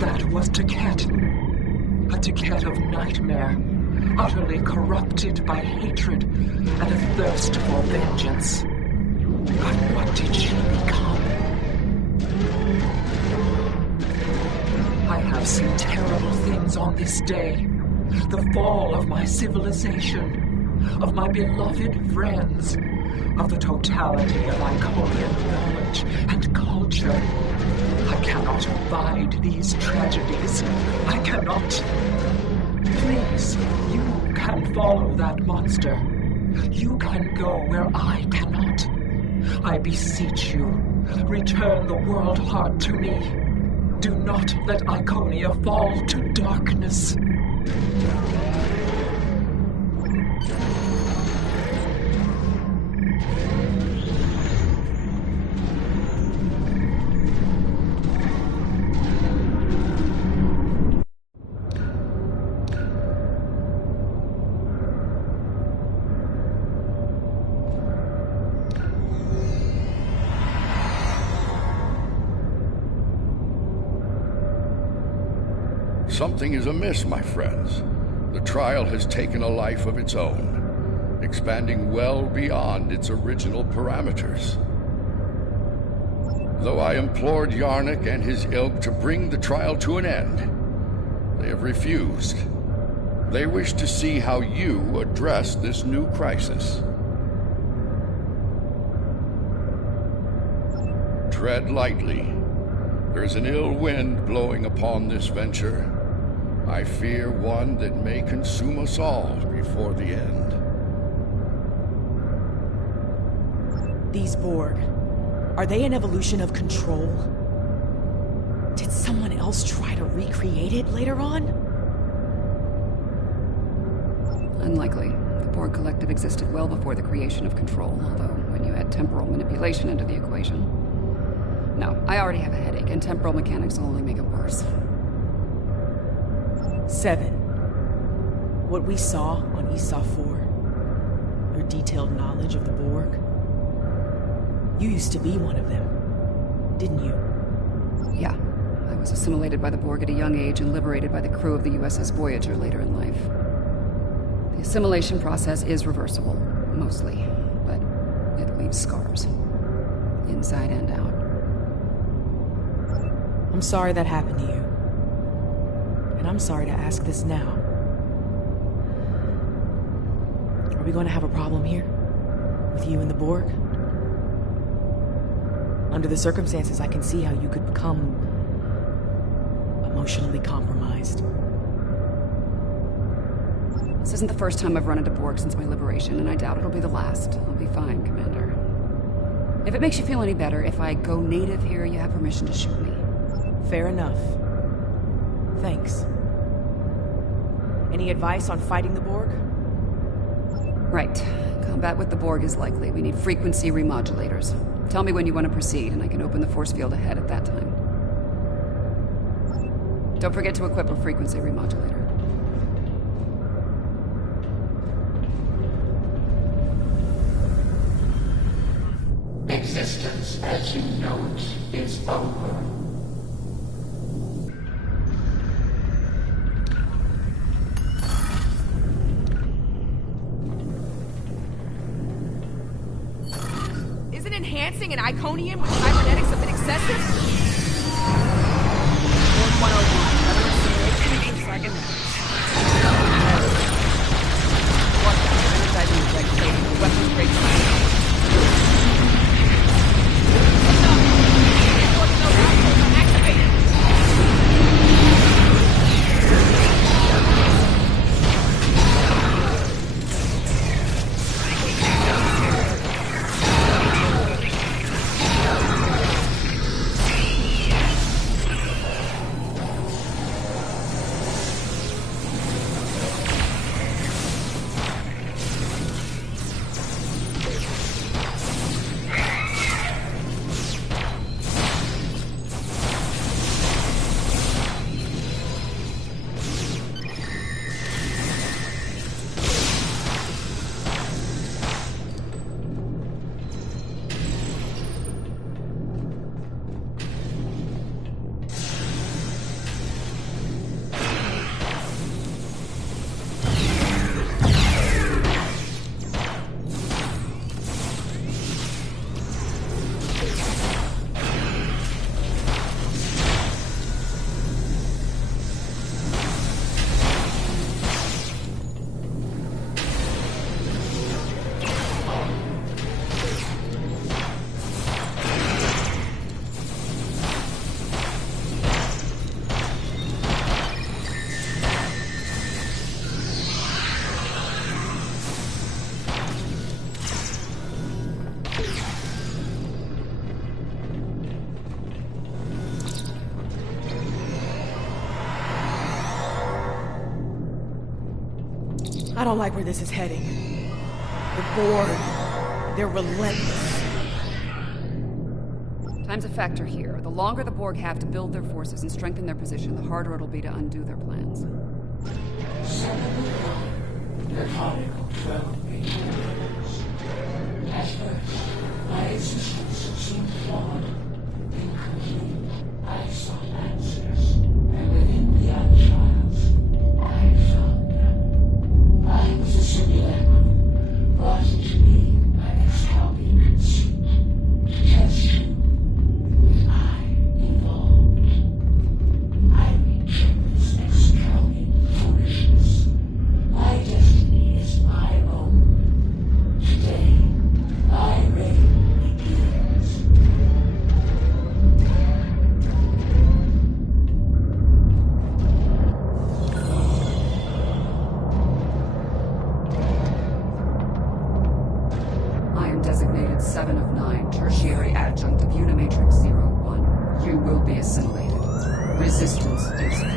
That was Ticket. A Ticket of nightmare. utterly corrupted by hatred and a thirst for vengeance. But what did she become? I have seen terrible things on this day. The fall of my civilization, of my beloved friends, of the totality of Iconian knowledge and culture. I cannot abide these tragedies. I cannot. Please, you can follow that monster. You can go where I cannot. I beseech you, return the world heart to me. Do not let Iconia fall to darkness. Something is amiss, my friends. The trial has taken a life of its own, expanding well beyond its original parameters. Though I implored Yarnik and his ilk to bring the trial to an end, they have refused. They wish to see how you address this new crisis. Tread lightly. There's an ill wind blowing upon this venture. I fear one that may consume us all before the end. These Borg, are they an evolution of control? Did someone else try to recreate it later on? Unlikely. The Borg collective existed well before the creation of control, although when you add temporal manipulation into the equation. No, I already have a headache, and temporal mechanics will only make it worse. 7. What we saw on Esau 4. Your detailed knowledge of the Borg. You used to be one of them, didn't you? Yeah. I was assimilated by the Borg at a young age and liberated by the crew of the USS Voyager later in life. The assimilation process is reversible, mostly, but it leaves scars. Inside and out. I'm sorry that happened to you. And I'm sorry to ask this now. Are we going to have a problem here? With you and the Borg? Under the circumstances, I can see how you could become emotionally compromised. This isn't the first time I've run into Borg since my liberation, and I doubt it'll be the last. I'll be fine, Commander. If it makes you feel any better, if I go native here, you have permission to shoot me. Fair enough. Thanks. Any advice on fighting the Borg? Right. Combat with the Borg is likely. We need frequency remodulators. Tell me when you want to proceed, and I can open the force field ahead at that time. Don't forget to equip a frequency remodulator. Existence as you know it is over. Isn't enhancing an Iconian with cybernetics a bit excessive? 101, weapons grade science. I don't like where this is heading. The Borg, they're relentless. Time's a factor here. The longer the Borg have to build their forces and strengthen their position, the harder it'll be to undo their plans. The conical 12 years. At first, my existence seemed flawed, incomplete. I sought answers, and within the Advisaries, I found them. I was a simulacrum, brought into being by this Calvian conceit to test you. I evolved. I reject this ex-Calvian foolishness. My destiny is my own. Today, my reign begins. I am designated 7 of 9, tertiary adjunct of Unimatrix 01. You will be assimilated. Resistance is free.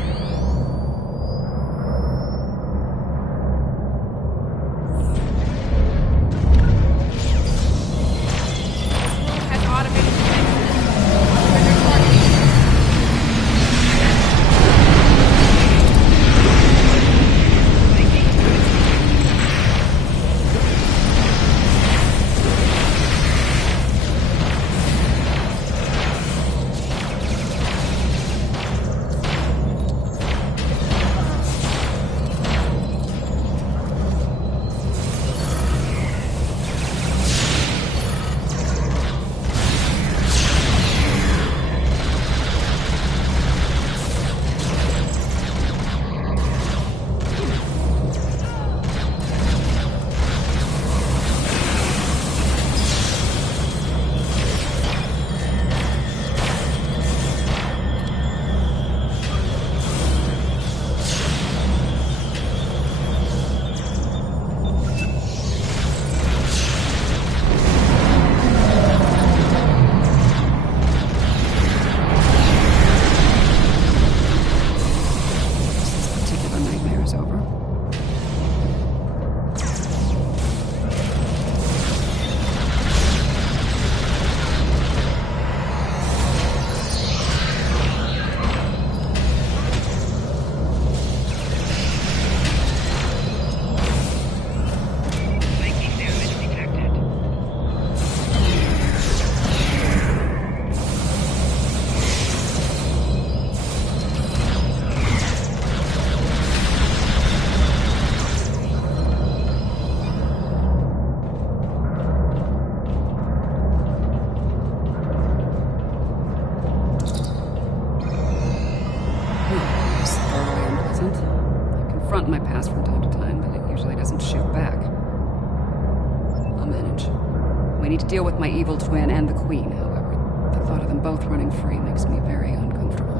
My past from time to time, but it usually doesn't shoot back. I'll manage. We need to deal with my evil twin and the Queen, however. The thought of them both running free makes me very uncomfortable.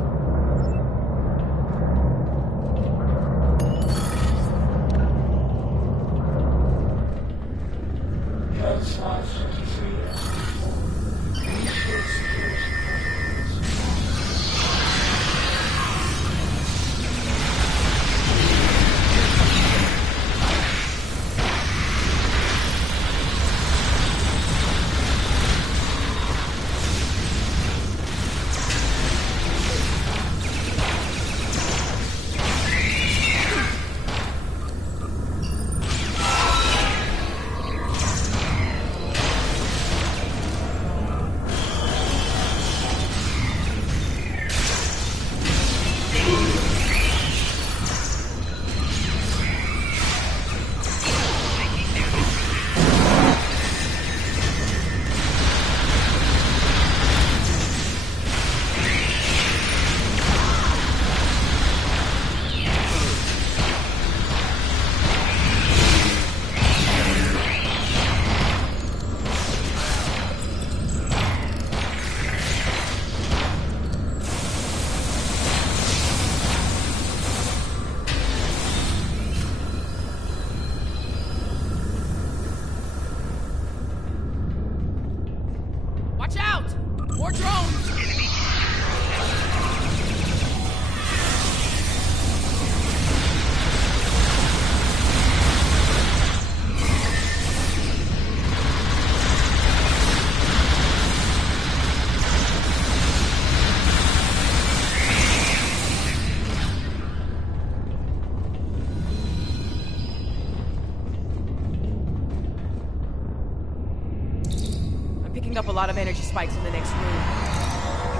picking up a lot of energy spikes in the next room.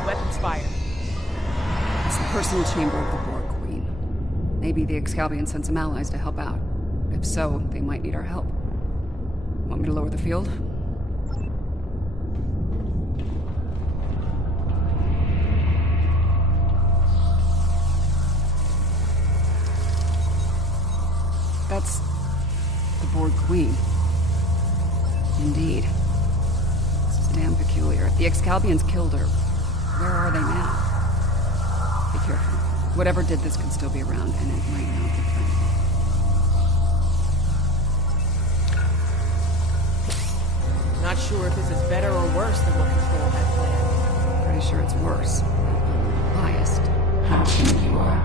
Weapons fire. It's the personal chamber of the Borg Queen. Maybe the Excalbians sent some allies to help out. If so, they might need our help. Want me to lower the field? That's the Borg Queen. Indeed. This is damn peculiar. If the Excalbians killed her, where are they now? Be careful. Whatever did this could still be around, and it might not be friendly. Not sure if this is better or worse than what Control had planned. Pretty sure it's worse. Biased. How timid you are.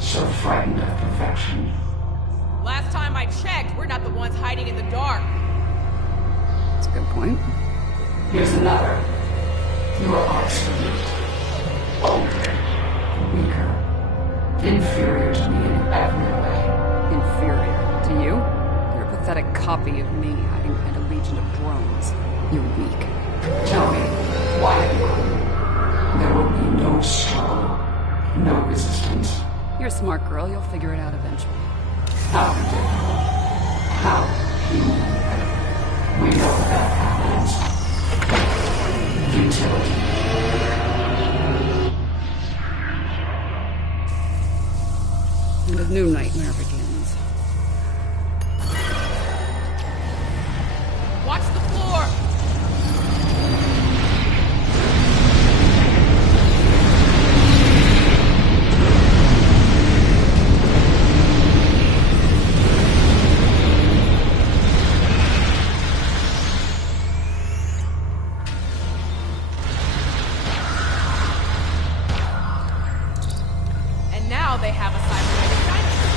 So frightened of perfection. Last time I checked, we're not the ones hiding in the dark. That's a good point. Here's another. You are obsolete. Older. Weaker. Inferior to me in every way. Inferior? To you? You're a pathetic copy of me hiding behind a legion of drones. You're weak. Tell me, why are you cool? There will be no struggle. No resistance. You're a smart girl. You'll figure it out eventually. How ridiculous. How human. We know that happens. Futility. And a new nightmare begins. Watch the floor! And now they have a cybernetic dinosaur.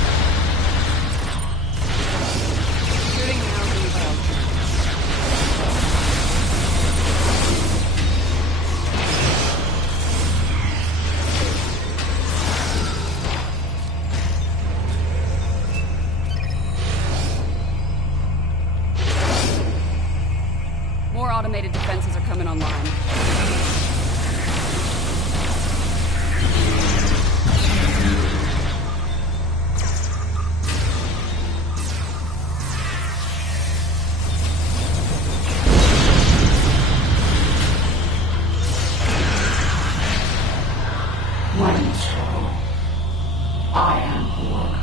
Shooting now, leave out. More automated defenses are coming online. Why do you struggle? I am Borg.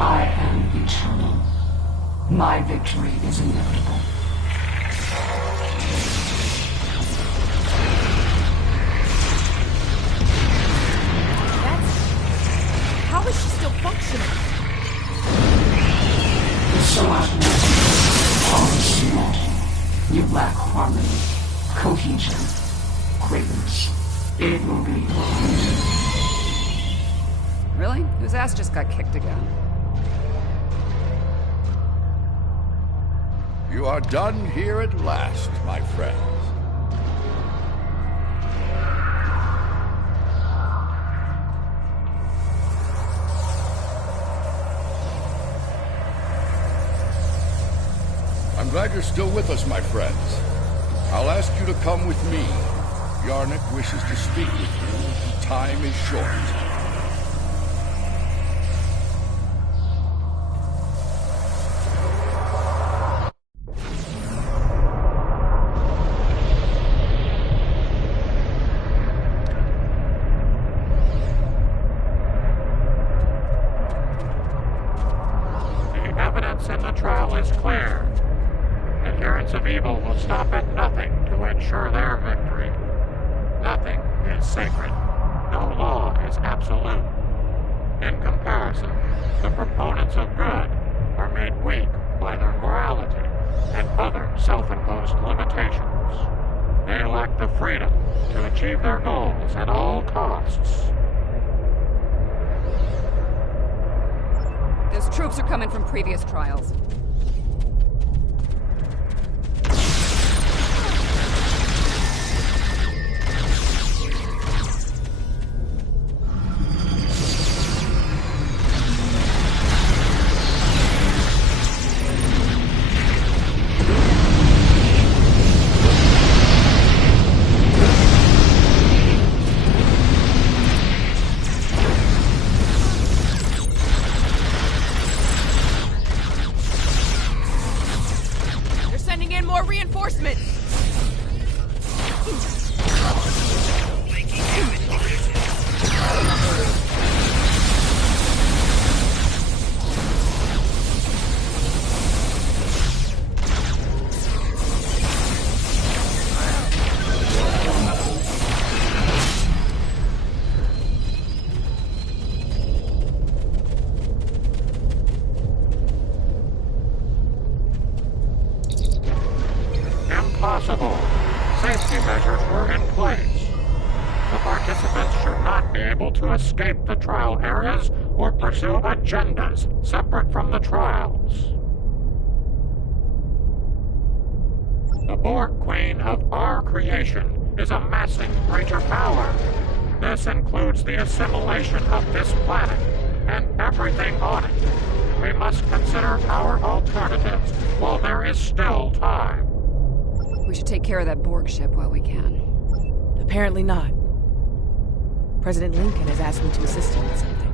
I am eternal. My victory is inevitable. How is she still functioning? There's so much more. You lack harmony, cohesion, greatness. It will be lost. Really? Whose ass just got kicked again? You are done here at last, my friends. I'm glad you're still with us, my friends. I'll ask you to come with me. Yarnik wishes to speak with you. Time is short. The evidence in the trial is clear. Adherents of evil will stop at nothing to ensure their victory. Nothing is sacred. No law is absolute. In comparison, the proponents of good are made weak by their morality and other self-imposed limitations. They lack the freedom to achieve their goals at all costs. Those troops are coming from previous trials. in more reinforcements! Impossible. Safety measures were in place. The participants should not be able to escape the trial areas or pursue agendas separate from the trials. The Borg Queen of our creation is amassing greater power. This includes the assimilation of this planet and everything on it. We must consider our alternatives while there is still time. We should take care of that Borg ship while we can. Apparently not. President Lincoln has asked me to assist him with something.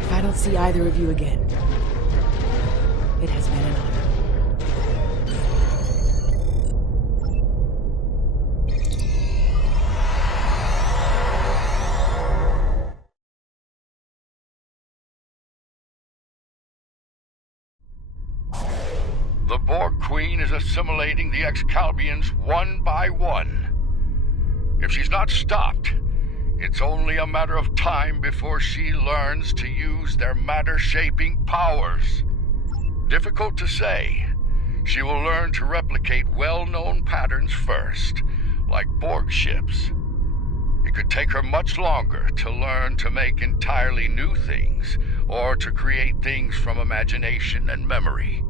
If I don't see either of you again, it has been an honor. The Borg Queen is assimilating the Excalbians one by one. If she's not stopped, it's only a matter of time before she learns to use their matter-shaping powers. Difficult to say. She will learn to replicate well-known patterns first, like Borg ships. It could take her much longer to learn to make entirely new things, or to create things from imagination and memory.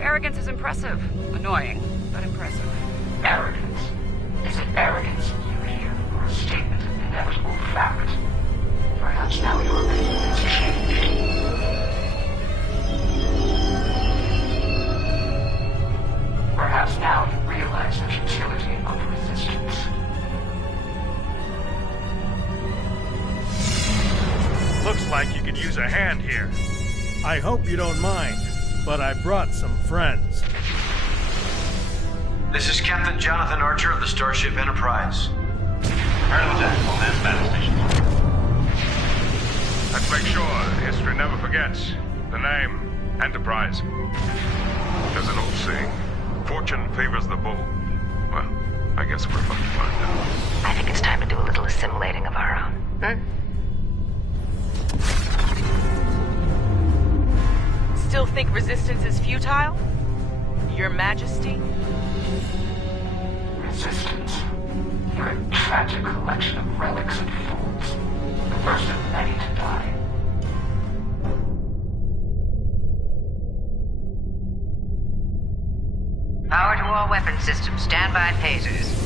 Arrogance is impressive. Annoying, but impressive. Arrogance? Is it arrogance you hear, or a statement of inevitable fact? Perhaps now your opinion has changed. Perhaps now you realize the futility of resistance. Looks like you could use a hand here. I hope you don't mind, but I brought some friends. This is Captain Jonathan Archer of the Starship Enterprise. Colonel Jack, Command Battle Station. Let's make sure history never forgets the name Enterprise. There's an old saying, fortune favors the bold. Well, I guess we're about to find out. I think it's time to do a little assimilating of our own. Still think resistance is futile? Your Majesty? Resistance? You're a tragic collection of relics and fools. The first of many to die. Power to all weapon systems. Standby phasers.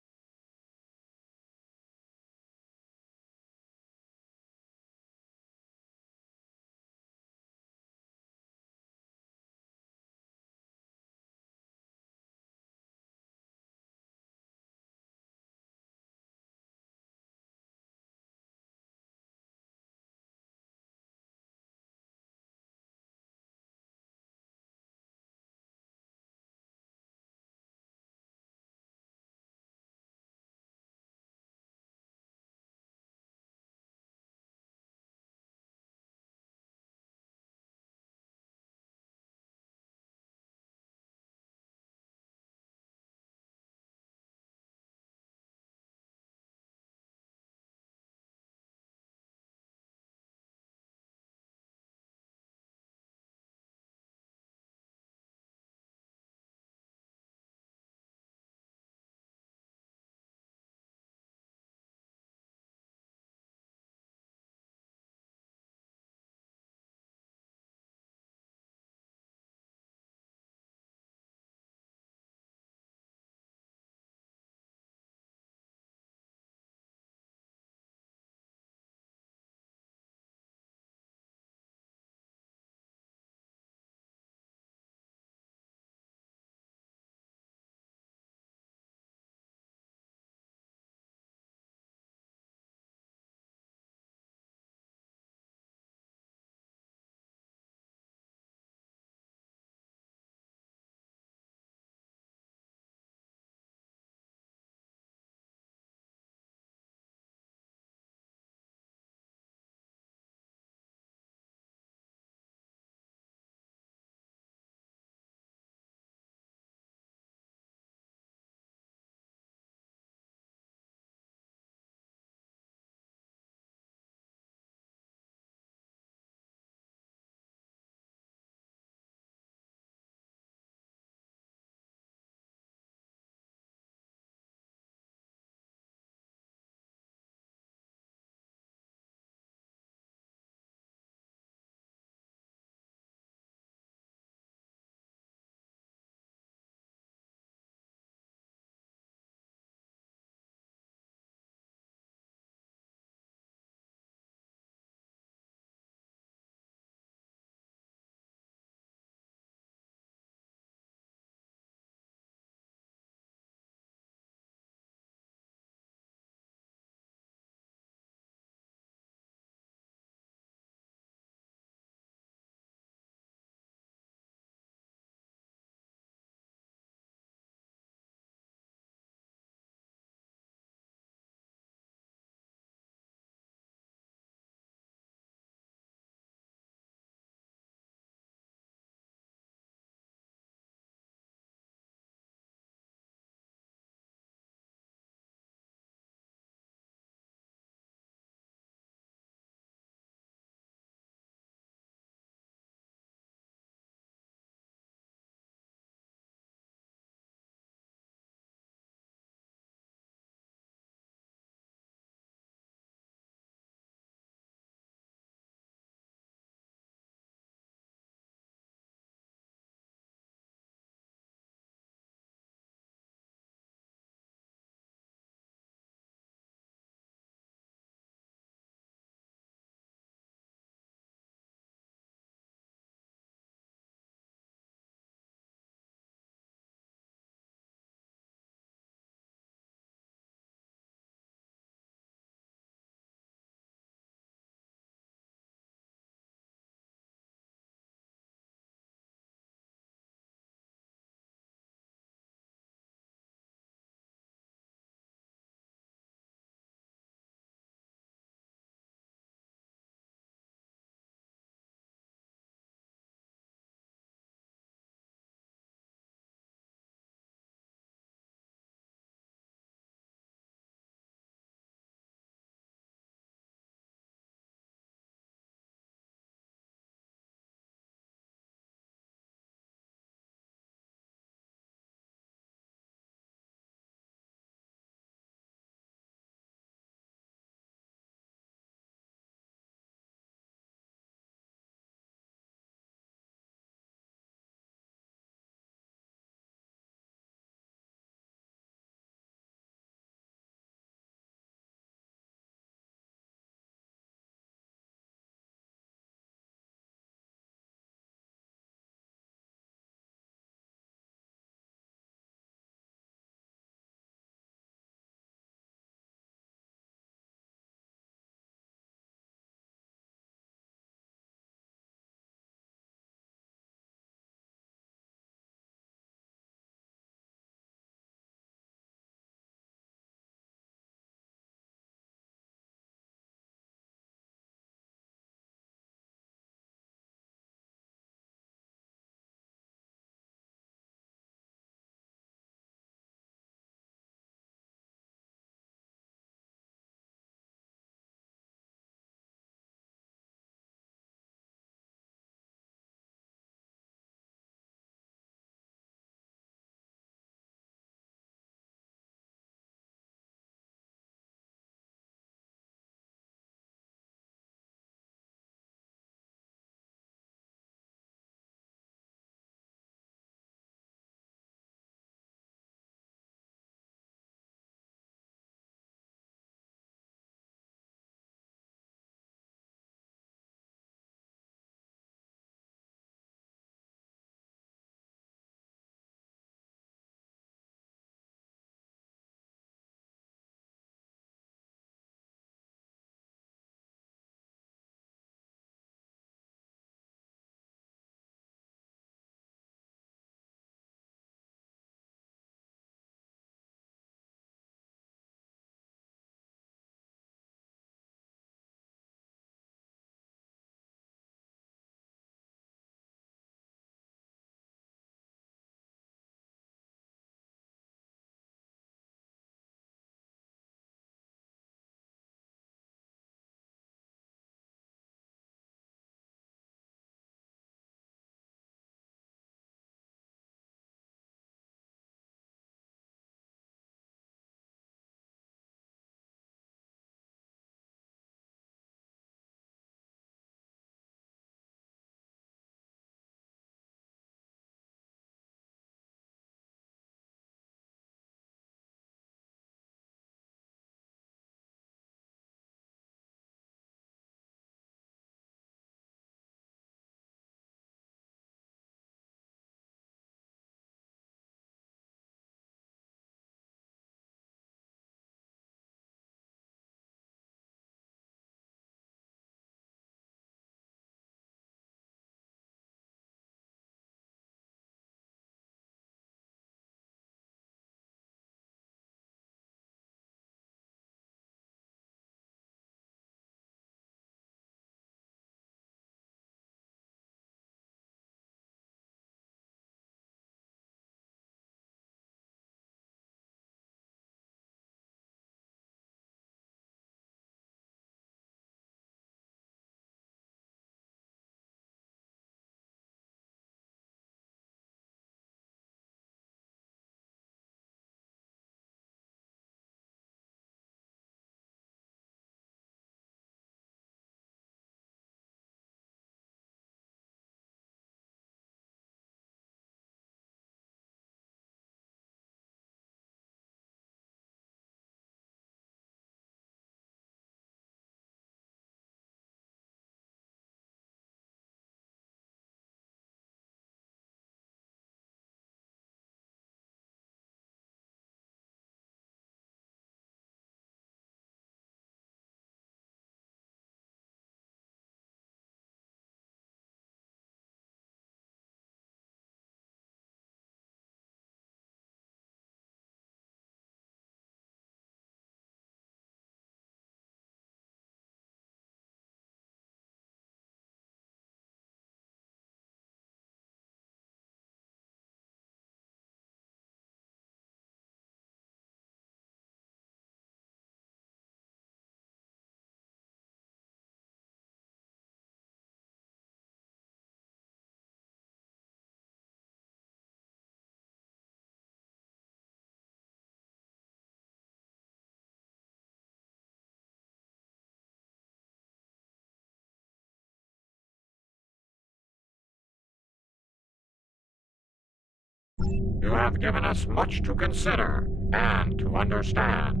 You have given us much to consider and to understand.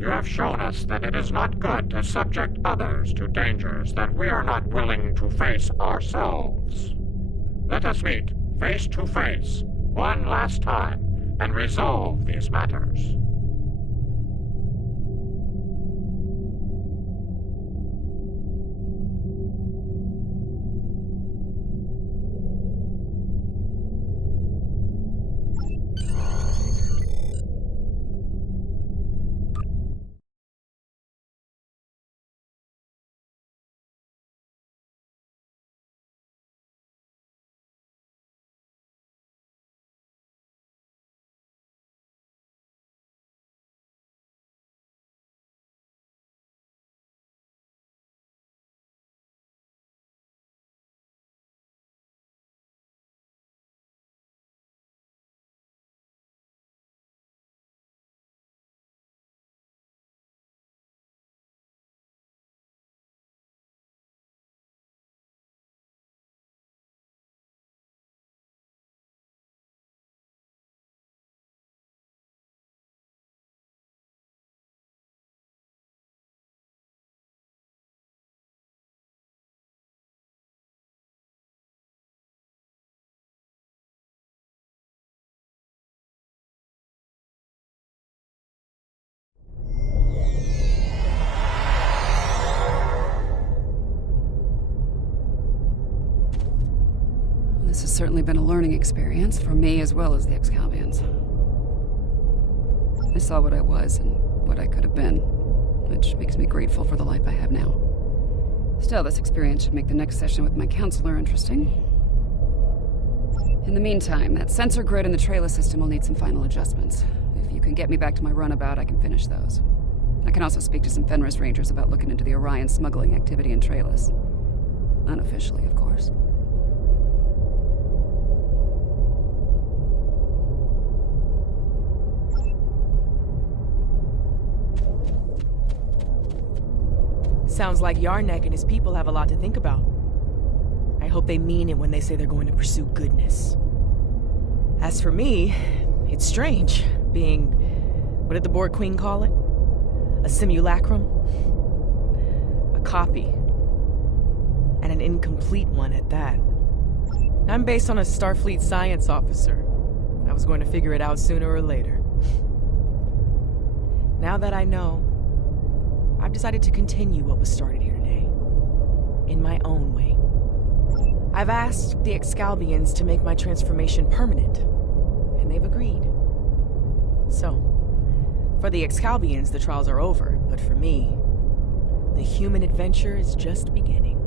You have shown us that it is not good to subject others to dangers that we are not willing to face ourselves. Let us meet face to face one last time and resolve these matters. This has certainly been a learning experience for me as well as the Excalbians. I saw what I was and what I could have been, which makes me grateful for the life I have now. Still, this experience should make the next session with my counselor interesting. In the meantime, that sensor grid in the trailer system will need some final adjustments. If you can get me back to my runabout, I can finish those. I can also speak to some Fenris Rangers about looking into the Orion smuggling activity in Trailus. Unofficially, of course. Sounds like Yarnek and his people have a lot to think about. I hope they mean it when they say they're going to pursue goodness. As for me, it's strange, being... what did the Borg Queen call it? A simulacrum? A copy. And an incomplete one at that. I'm based on a Starfleet science officer. I was going to figure it out sooner or later. Now that I know, I've decided to continue what was started here today. In my own way. I've asked the Excalbians to make my transformation permanent, and they've agreed. So, for the Excalbians, the trials are over, but for me, the human adventure is just beginning.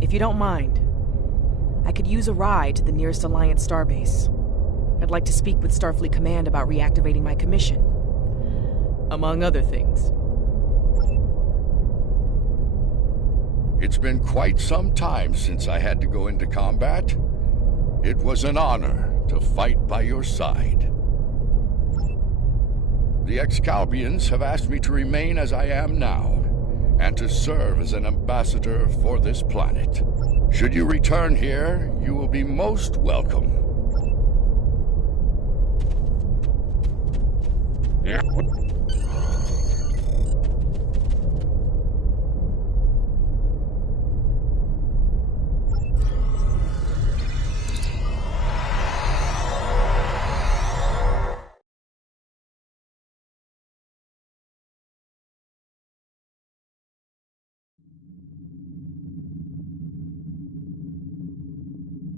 If you don't mind, I could use a ride to the nearest Alliance starbase. I'd like to speak with Starfleet Command about reactivating my commission. Among other things. It's been quite some time since I had to go into combat. It was an honor to fight by your side. The Excalbians have asked me to remain as I am now, and to serve as an ambassador for this planet. Should you return here, you will be most welcome. Yeah.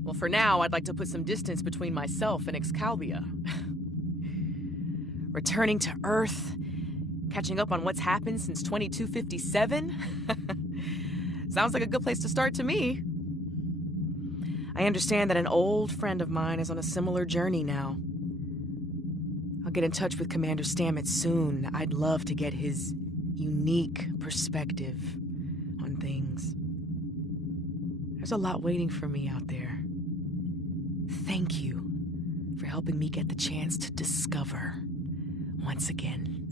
Well, for now, I'd like to put some distance between myself and Excalibur. Returning to Earth, catching up on what's happened since 2257? Sounds like a good place to start to me. I understand that an old friend of mine is on a similar journey now. I'll get in touch with Commander Stamets soon. I'd love to get his unique perspective on things. There's a lot waiting for me out there. Thank you for helping me get the chance to discover once again.